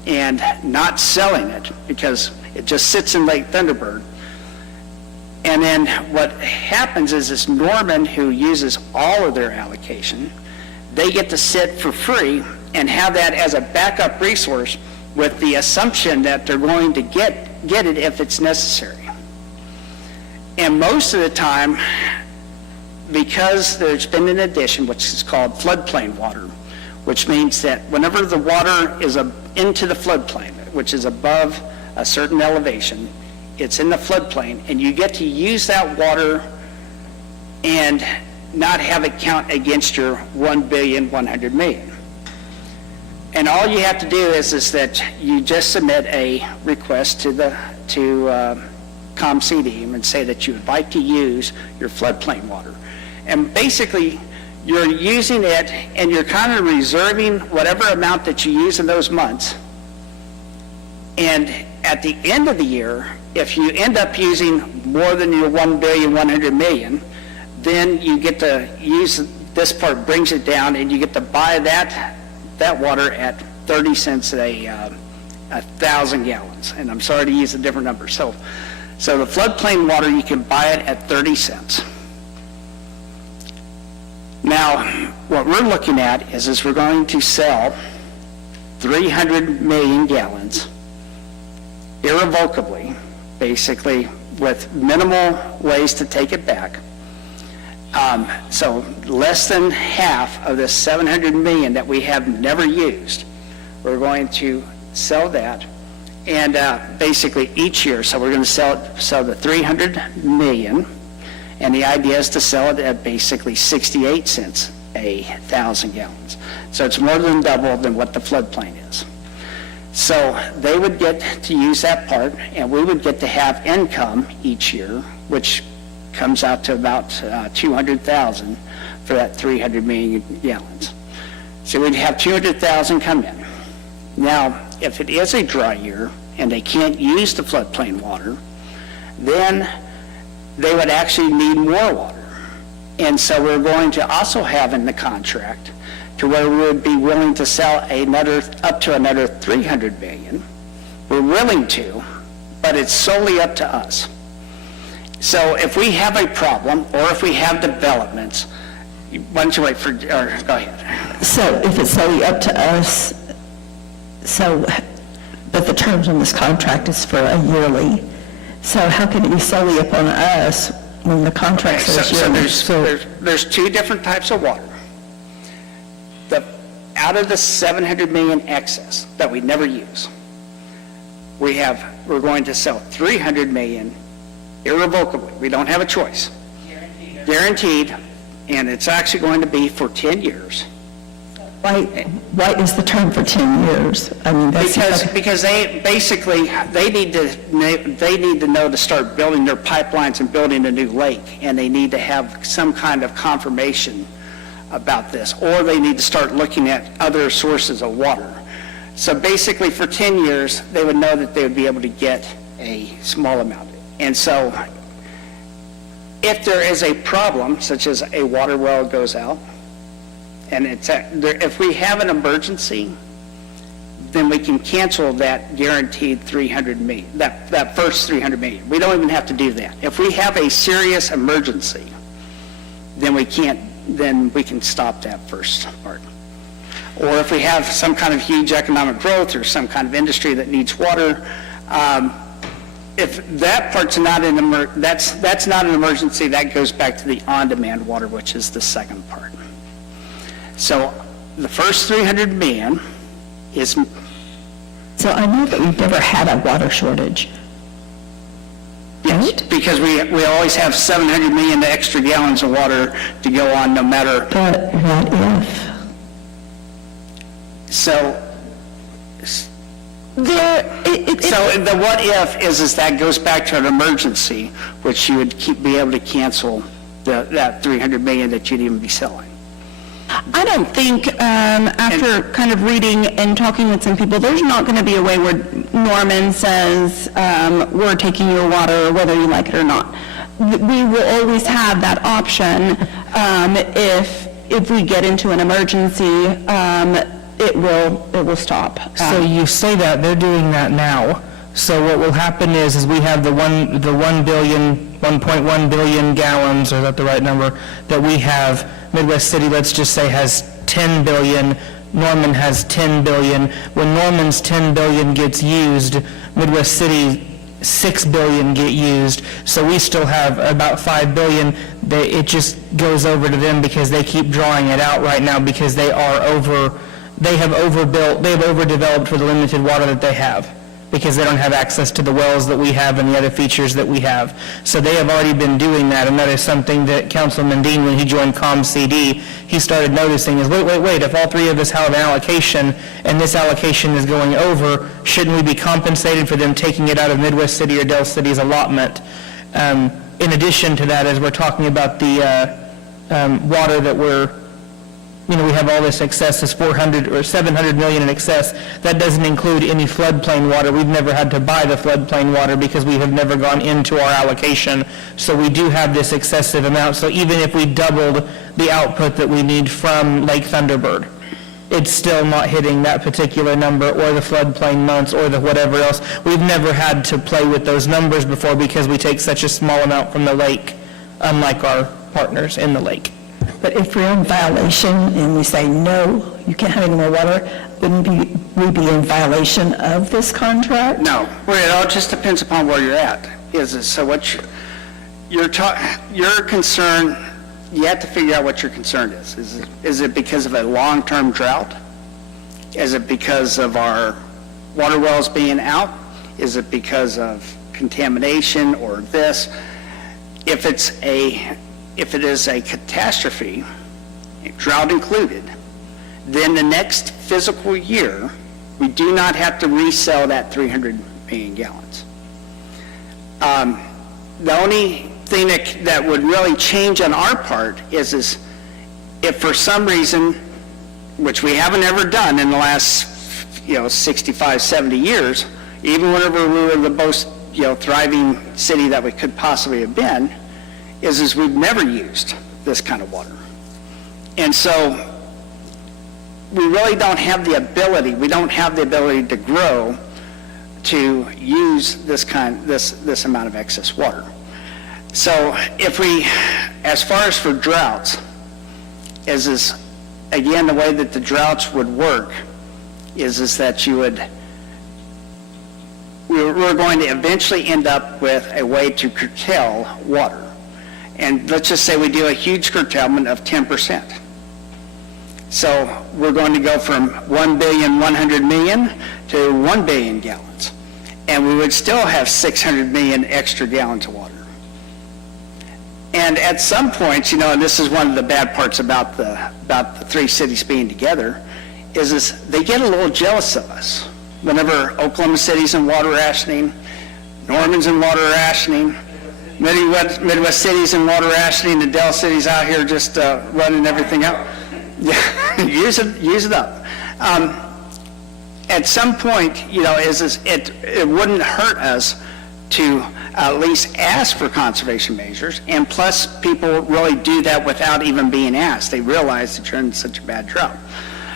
and not selling it because it just sits in Lake Thunderbird. And then what happens is this Norman, who uses all of their allocation, they get to sit for free and have that as a backup resource with the assumption that they're going to get it if it's necessary. And most of the time, because there's been an addition, which is called floodplain water, which means that whenever the water is into the floodplain, which is above a certain elevation, it's in the floodplain, and you get to use that water and not have it count against your 1,100,000,000. And all you have to do is that you just submit a request to ComCD and say that you would like to use your floodplain water. And basically, you're using it and you're kind of reserving whatever amount that you use in those months. And at the end of the year, if you end up using more than your 1,100,000,000, then you get to use, this part brings it down, and you get to buy that water at 30 cents a 1,000 gallons. And I'm sorry to use a different number. So the floodplain water, you can buy it at 30 cents. Now, what we're looking at is we're going to sell 300 million gallons irrevocably, basically, with minimal ways to take it back. So less than half of the 700 million that we have never used, we're going to sell that. And basically each year, so we're going to sell the 300 million, and the idea is to sell it at basically 68 cents a 1,000 gallons. So it's more than double than what the floodplain is. So they would get to use that part, and we would get to have income each year, which comes out to about 200,000 for that 300 million gallons. So we'd have 200,000 come in. Now, if it is a dry year and they can't use the floodplain water, then they would actually need more water. And so we're going to also have in the contract to where we would be willing to sell up to another 300 million. We're willing to, but it's solely up to us. So if we have a problem, or if we have developments, why don't you wait for, or go ahead. So if it's solely up to us, but the terms on this contract is for a yearly, so how can it be solely upon us when the contract says yearly? So there's two different types of water. Out of the 700 million excess that we never use, we're going to sell 300 million irrevocably. We don't have a choice. Guaranteed, and it's actually going to be for 10 years. Why is the term for 10 years? I mean, Because they need to know to start building their pipelines and building a new lake, and they need to have some kind of confirmation about this, or they need to start looking at other sources of water. So basically, for 10 years, they would know that they would be able to get a small amount. And so if there is a problem, such as a water well goes out, and if we have an emergency, then we can cancel that guaranteed 300 million, that first 300 million. We don't even have to do that. If we have a serious emergency, then we can stop that first part. Or if we have some kind of huge economic growth or some kind of industry that needs water, if that part's not that's not an emergency, that goes back to the on-demand water, which is the second part. So the first 300 million is, So I know that we've never had a water shortage. yes, because we always have 700 million extra gallons of water to go on no matter. But what if? So, the what if is that goes back to an emergency, which you would be able to cancel that 300 million that you'd even be selling. I don't think, after kind of reading and talking with some people, there's not going to be a way where Norman says, we're taking your water, whether you like it or not. We will always have that option. If we get into an emergency, it will stop. So you say that, they're doing that now. So what will happen is we have the 1.1 billion gallons, or is that the right number, that we have. Midwest City, let's just say, has 10 billion, Norman has 10 billion. When Norman's 10 billion gets used, Midwest City, 6 billion get used, so we still have about 5 billion. It just goes over to them because they keep drawing it out right now because they have overdeveloped for the limited water that they have, because they don't have access to the wells that we have and the other features that we have. So they have already been doing that, and that is something that Councilman Dean, when he joined ComCD, he started noticing is, wait, if all three of us have an allocation, and this allocation is going over, shouldn't we be compensated for them taking it out of Midwest City or Del City's allotment? In addition to that, as we're talking about the water that we have all this excess, this 400 or 700 million in excess. That doesn't include any floodplain water. We've never had to buy the floodplain water because we have never gone into our allocation. So we do have this excessive amount. So even if we doubled the output that we need from Lake Thunderbird, it's still not hitting that particular number or the floodplain months or the whatever else. We've never had to play with those numbers before because we take such a small amount from the lake, unlike our partners in the lake. But if we're in violation and we say, no, you can't have any more water, wouldn't we be in violation of this contract? No, well, it all just depends upon where you're at. So what your concern, you have to figure out what your concern is. Is it because of a long-term drought? Is it because of our water wells being out? Is it because of contamination or this? If it is a catastrophe, drought included, then the next fiscal year, we do not have to resell that 300 million gallons. The only thing that would really change on our part is if for some reason, which we haven't ever done in the last 65, 70 years, even whenever we were the most thriving city that we could possibly have been, is we've never used this kind of water. And so we really don't have the ability to grow to use this amount of excess water. So as far as for droughts, again, the way that the droughts would work is that we're going to eventually end up with a way to curtail water. And let's just say we do a huge curtailment of 10%. So we're going to go from 1.1 billion to 1 billion gallons. And we would still have 600 million extra gallons of water. And at some point, and this is one of the bad parts about the three cities being together, is they get a little jealous of us. Whenever Oklahoma City's in water rationing, Norman's in water rationing, Midwest City's in water rationing, and Del City's out here just running everything out. Yeah, use it up. At some point, it wouldn't hurt us to at least ask for conservation measures, and plus people really do that without even being asked. They realize that you're in such a bad drought.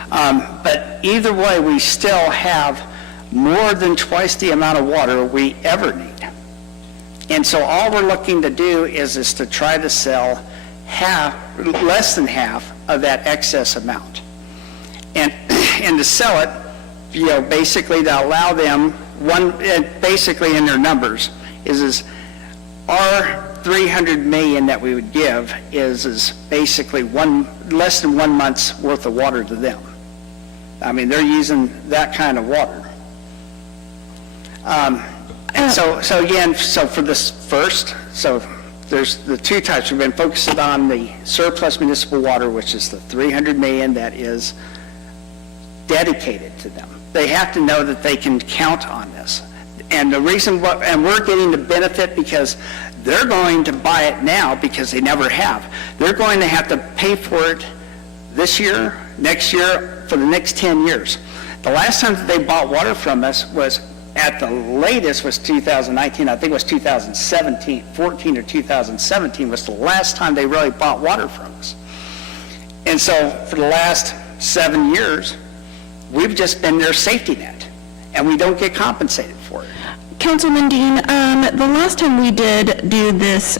But either way, we still have more than twice the amount of water we ever need. And so all we're looking to do is to try to sell less than half of that excess amount. And to sell it, basically to allow them, basically in their numbers, is our 300 million that we would give is basically less than 1 month's worth of water to them. I mean, they're using that kind of water. And so again, so for this first, so there's the two types. We've been focusing on the surplus municipal water, which is the 300 million that is dedicated to them. They have to know that they can count on this. And the reason, and we're getting the benefit because they're going to buy it now because they never have. They're going to have to pay for it this year, next year, for the next 10 years. The last time that they bought water from us was, at the latest, was 2019. I think it was 2017, 14 or 2017 was the last time they really bought water from us. And so for the last 7 years, we've just been their safety net, and we don't get compensated for it. Councilman Dean, the last time we did do this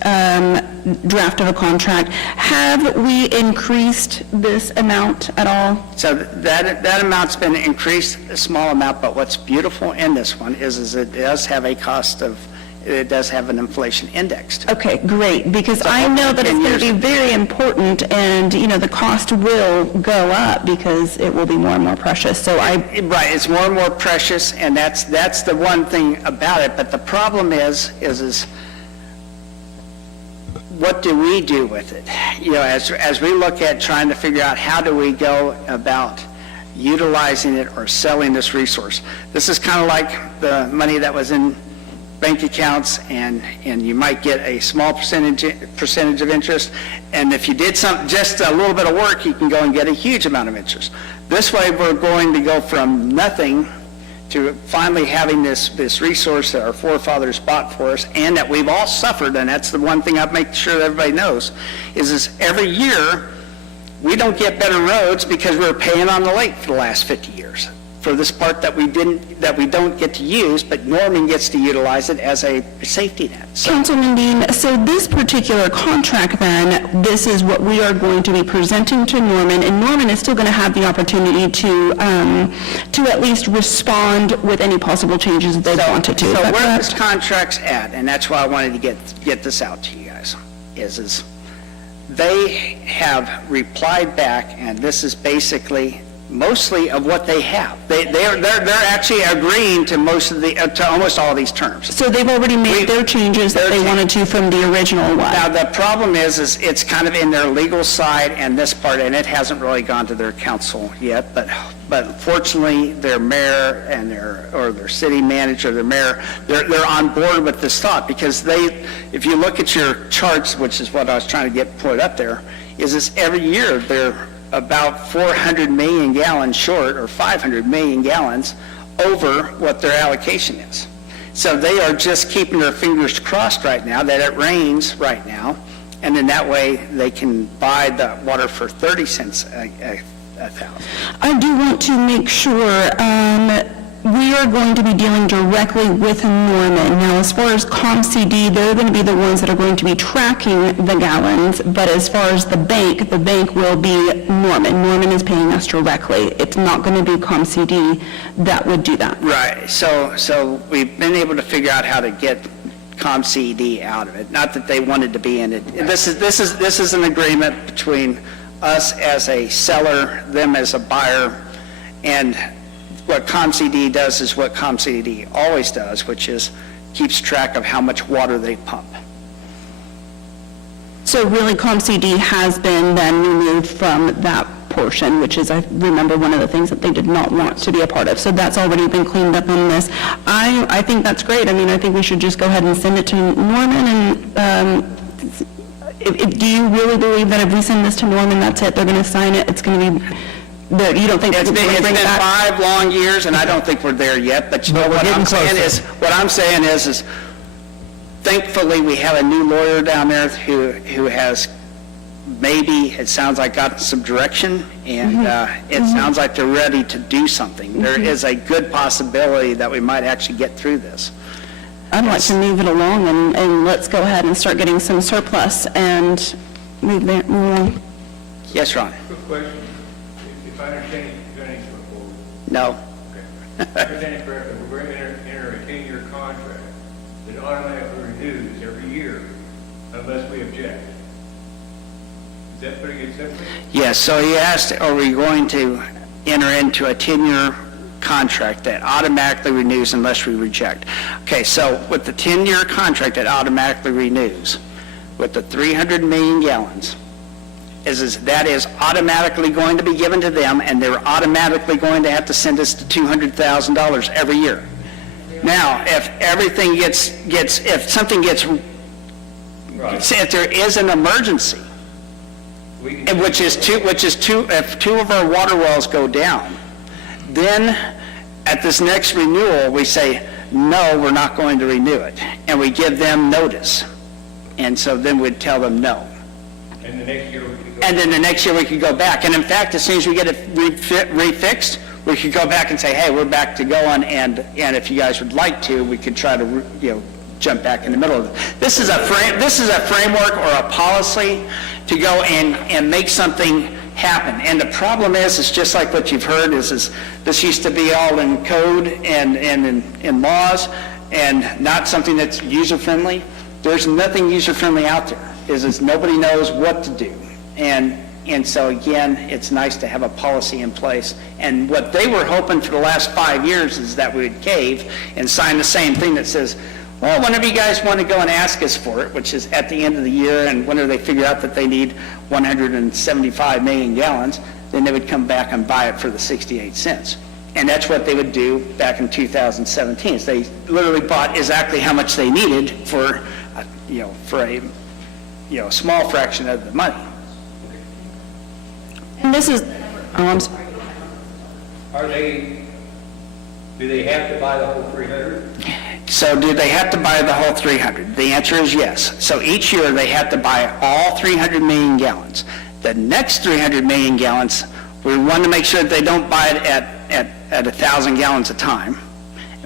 draft of a contract, have we increased this amount at all? So that amount's been increased a small amount, but what's beautiful in this one is it does have a cost of, it does have an inflation indexed. Okay, great, because I know that it's going to be very important, and, you know, the cost will go up because it will be more and more precious, so Right, it's more and more precious, and that's the one thing about it, but the problem is what do we do with it? You know, as we look at trying to figure out how do we go about utilizing it or selling this resource. This is kind of like the money that was in bank accounts, and you might get a small percentage of interest, and if you did just a little bit of work, you can go and get a huge amount of interest. This way, we're going to go from nothing to finally having this resource that our forefathers bought for us, and that we've all suffered, and that's the one thing I make sure that everybody knows, is every year, we don't get better roads because we're paying on the lake for the last 50 years. For this part that we don't get to use, but Norman gets to utilize it as a safety net. So, Councilman Dean, so this particular contract then, this is what we are going to be presenting to Norman, and Norman is still going to have the opportunity to at least respond with any possible changes that they wanted to. So Is that where correct? this contract's at, and that's why I wanted to get this out to you guys, is they have replied back, and this is basically mostly of what they have. They're actually agreeing to to almost all these terms. So they've already made their changes that they wanted to from the original one. Now, the problem is it's kind of in their legal side and this part, and it hasn't really gone to their council yet, but fortunately, their mayor and their city manager, their mayor, they're on board with this thought, because if you look at your charts, which is what I was trying to get put up there, is every year they're about 400 million gallons short, or 500 million gallons over what their allocation is. So they are just keeping their fingers crossed right now that it rains right now, and then that way they can buy the water for 30 cents a thousand. I do want to make sure we are going to be dealing directly with Norman. Now, as far as ComCD, they're going to be the ones that are going to be tracking the gallons, but as far as the bank will be Norman. Norman is paying us directly. It's not going to be ComCD that would do that. Right, so we've been able to figure out how to get ComCD out of it. Not that they wanted to be in it. This is an agreement between us as a seller, them as a buyer, and what ComCD does is what ComCD always does, which is keeps track of how much water they pump. So really, ComCD has been then removed from that portion, which is, I remember, one of the things that they did not want to be a part of. So that's already been cleaned up on this. I think that's great. I mean, I think we should just go ahead and send it to Norman, and do you really believe that if we send this to Norman, that's it, they're going to sign it, it's going to be... You don't think It's they're going to been bring it back? 5 long years, and I don't think we're there yet, but you know what I'm saying is thankfully we have a new lawyer down there who has maybe, it sounds like, got some direction, and it sounds like they're ready to do something. There is a good possibility that we might actually get through this. I'd like to move it along, and let's go ahead and start getting some surplus and move on. Yes, Ron? Quick question. If I understand, you're going to go forward. No. Okay. If I understand it correctly, we're going to enter a 10-year contract that it automatically renews every year unless we object. Is that pretty good simply? Yes, so he asked, are we going to enter into a 10-year contract that automatically renews unless we reject? Okay, so with the 10-year contract that automatically renews, with the 300 million gallons, that is automatically going to be given to them, and they're automatically going to have to send us the $200,000 every year. Now, if everything if something gets, say if there is an emergency, if two of our water wells go down, then at this next renewal, we say, no, we're not going to renew it, and we give them notice. And so then we'd tell them no. And the next year we could go. And then the next year we could go back. And in fact, as soon as we get it refixed, we could go back and say, hey, we're back to going, and if you guys would like to, we could try to, jump back in the middle of it. This is a framework or a policy to go and make something happen. And the problem is, it's just like what you've heard, is this used to be all in code and in laws, and not something that's user-friendly. There's nothing user-friendly out there. Is nobody knows what to do. And so again, it's nice to have a policy in place. And what they were hoping for the last 5 years is that we would cave and sign the same thing that says, well, whenever you guys want to go and ask us for it, which is at the end of the year, and whenever they figure out that they need 175 million gallons, then they would come back and buy it for the 68 cents. And that's what they would do back in 2017. Is they literally bought exactly how much they needed for a small fraction of the money. And this is, I'm sorry. Do they have to buy the whole 300? So do they have to buy the whole 300? The answer is yes. So each year they have to buy all 300 million gallons. The next 300 million gallons, we want to make sure that they don't buy it at 1,000 gallons a time.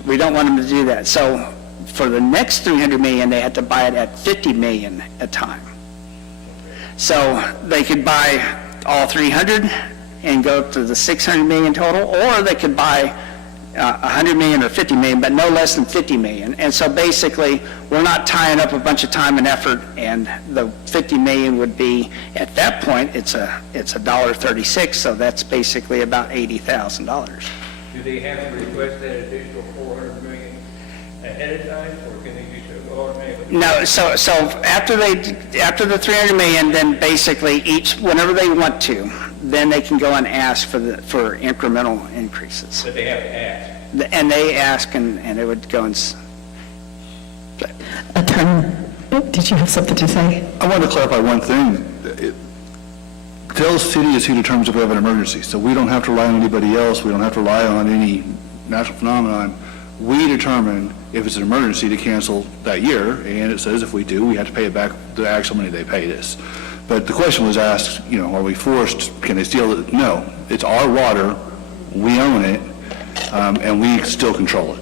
We don't want them to do that. So for the next 300 million, they had to buy it at 50 million a time. So they could buy all 300 and go up to the 600 million total, or they could buy 100 million or 50 million, but no less than 50 million. And so basically, we're not tying up a bunch of time and effort, and the 50 million would be, at that point, it's $1.36, so that's basically about $80,000. Do they have to request that additional 400 million ahead of time, or can they just go automatically? No, so after the 300 million, then basically whenever they want to, then they can go and ask for incremental increases. But they have to ask. And they ask, and it would go and... Attorney, did you have something to say? I wanted to clarify one thing. Tell's City is who determines if we have an emergency, so we don't have to rely on anybody else. We don't have to rely on any natural phenomenon. We determine if it's an emergency to cancel that year, and it says if we do, we have to pay it back the actual money they paid us. But the question was asked, are we forced, can they steal it? No, it's our water, we own it, and we still control it.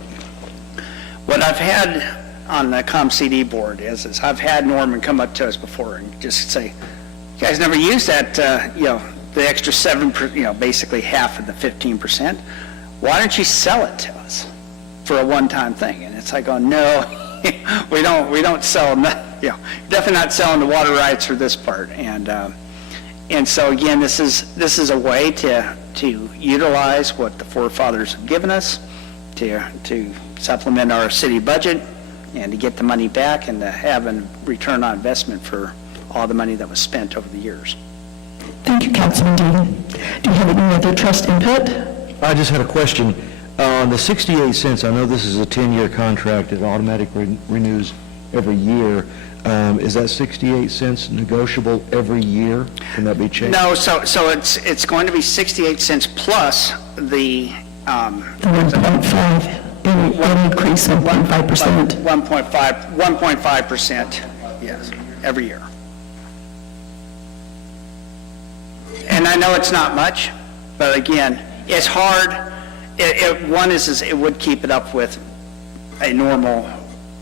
What I've had on the ComCD board is I've had Norman come up to us before and just say, you guys never use that, the extra 7%, basically half of the 15%. Why don't you sell it to us for a one-time thing? And it's like, oh, no, we don't sell, definitely not selling the water rights for this part. And so again, this is a way to utilize what the forefathers have given us to supplement our city budget and to get the money back and to have a return on investment for all the money that was spent over the years. Thank you, Councilman Dean. Do you have any other trust input? I just had a question. On the 68 cents, I know this is a 10-year contract. It automatically renews every year. Is that 68 cents negotiable every year? Can that be changed? No, so it's going to be 68 cents plus the... The 1.5, an increase of 1.5%. 1.5%, yes, every year. And I know it's not much, but again, it's hard. One is it would keep it up with a normal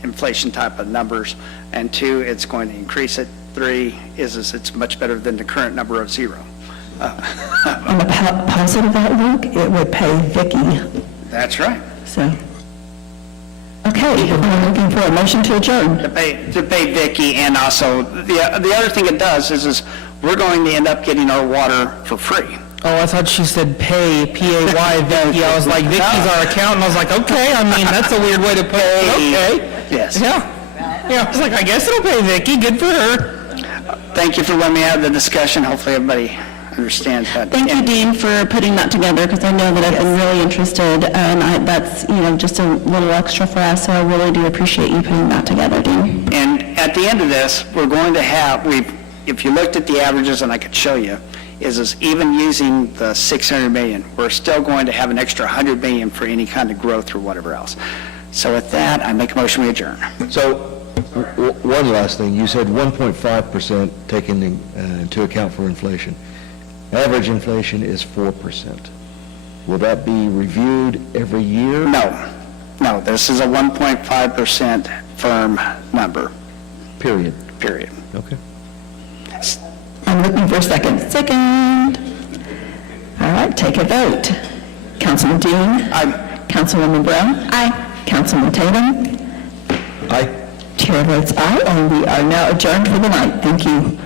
inflation type of numbers, and two, it's going to increase it. Three is it's much better than the current number of 0. On a positive outlook, it would pay Vicki. That's right. So, okay. Okay, I'm looking for a motion to adjourn. To pay Vicki, and also, the other thing it does is we're going to end up getting our water for free. Oh, I thought she said pay, P-A-Y, Vicky. I was like, Vicky's our accountant. I was like, okay, I mean, that's a weird way to put it. Okay. Yes. Yeah. Yeah, I was like, I guess it'll pay Vicky. Good for her. Thank you for letting me have the discussion. Hopefully, everybody understands that. Thank you, Dean, for putting that together, because I know that I've been really interested, and that's, just a little extra for us, so I really do appreciate you putting that together, Dean. And at the end of this, we're going to have, if you looked at the averages, and I could show you, is even using the 600 million, we're still going to have an extra 100 million for any kind of growth or whatever else. So with that, I make a motion we adjourn. So, one last thing, you said 1.5% taken into account for inflation. Average inflation is 4%. Will that be reviewed every year? No, this is a 1.5% firm number. Period. Okay. I'm looking for a second. Second. All right, take a vote. Councilman Dean? Aye. Councilwoman Brown? Aye. Councilman Tatum? Aye. Chair votes aye, and we are now adjourned for the night. Thank you.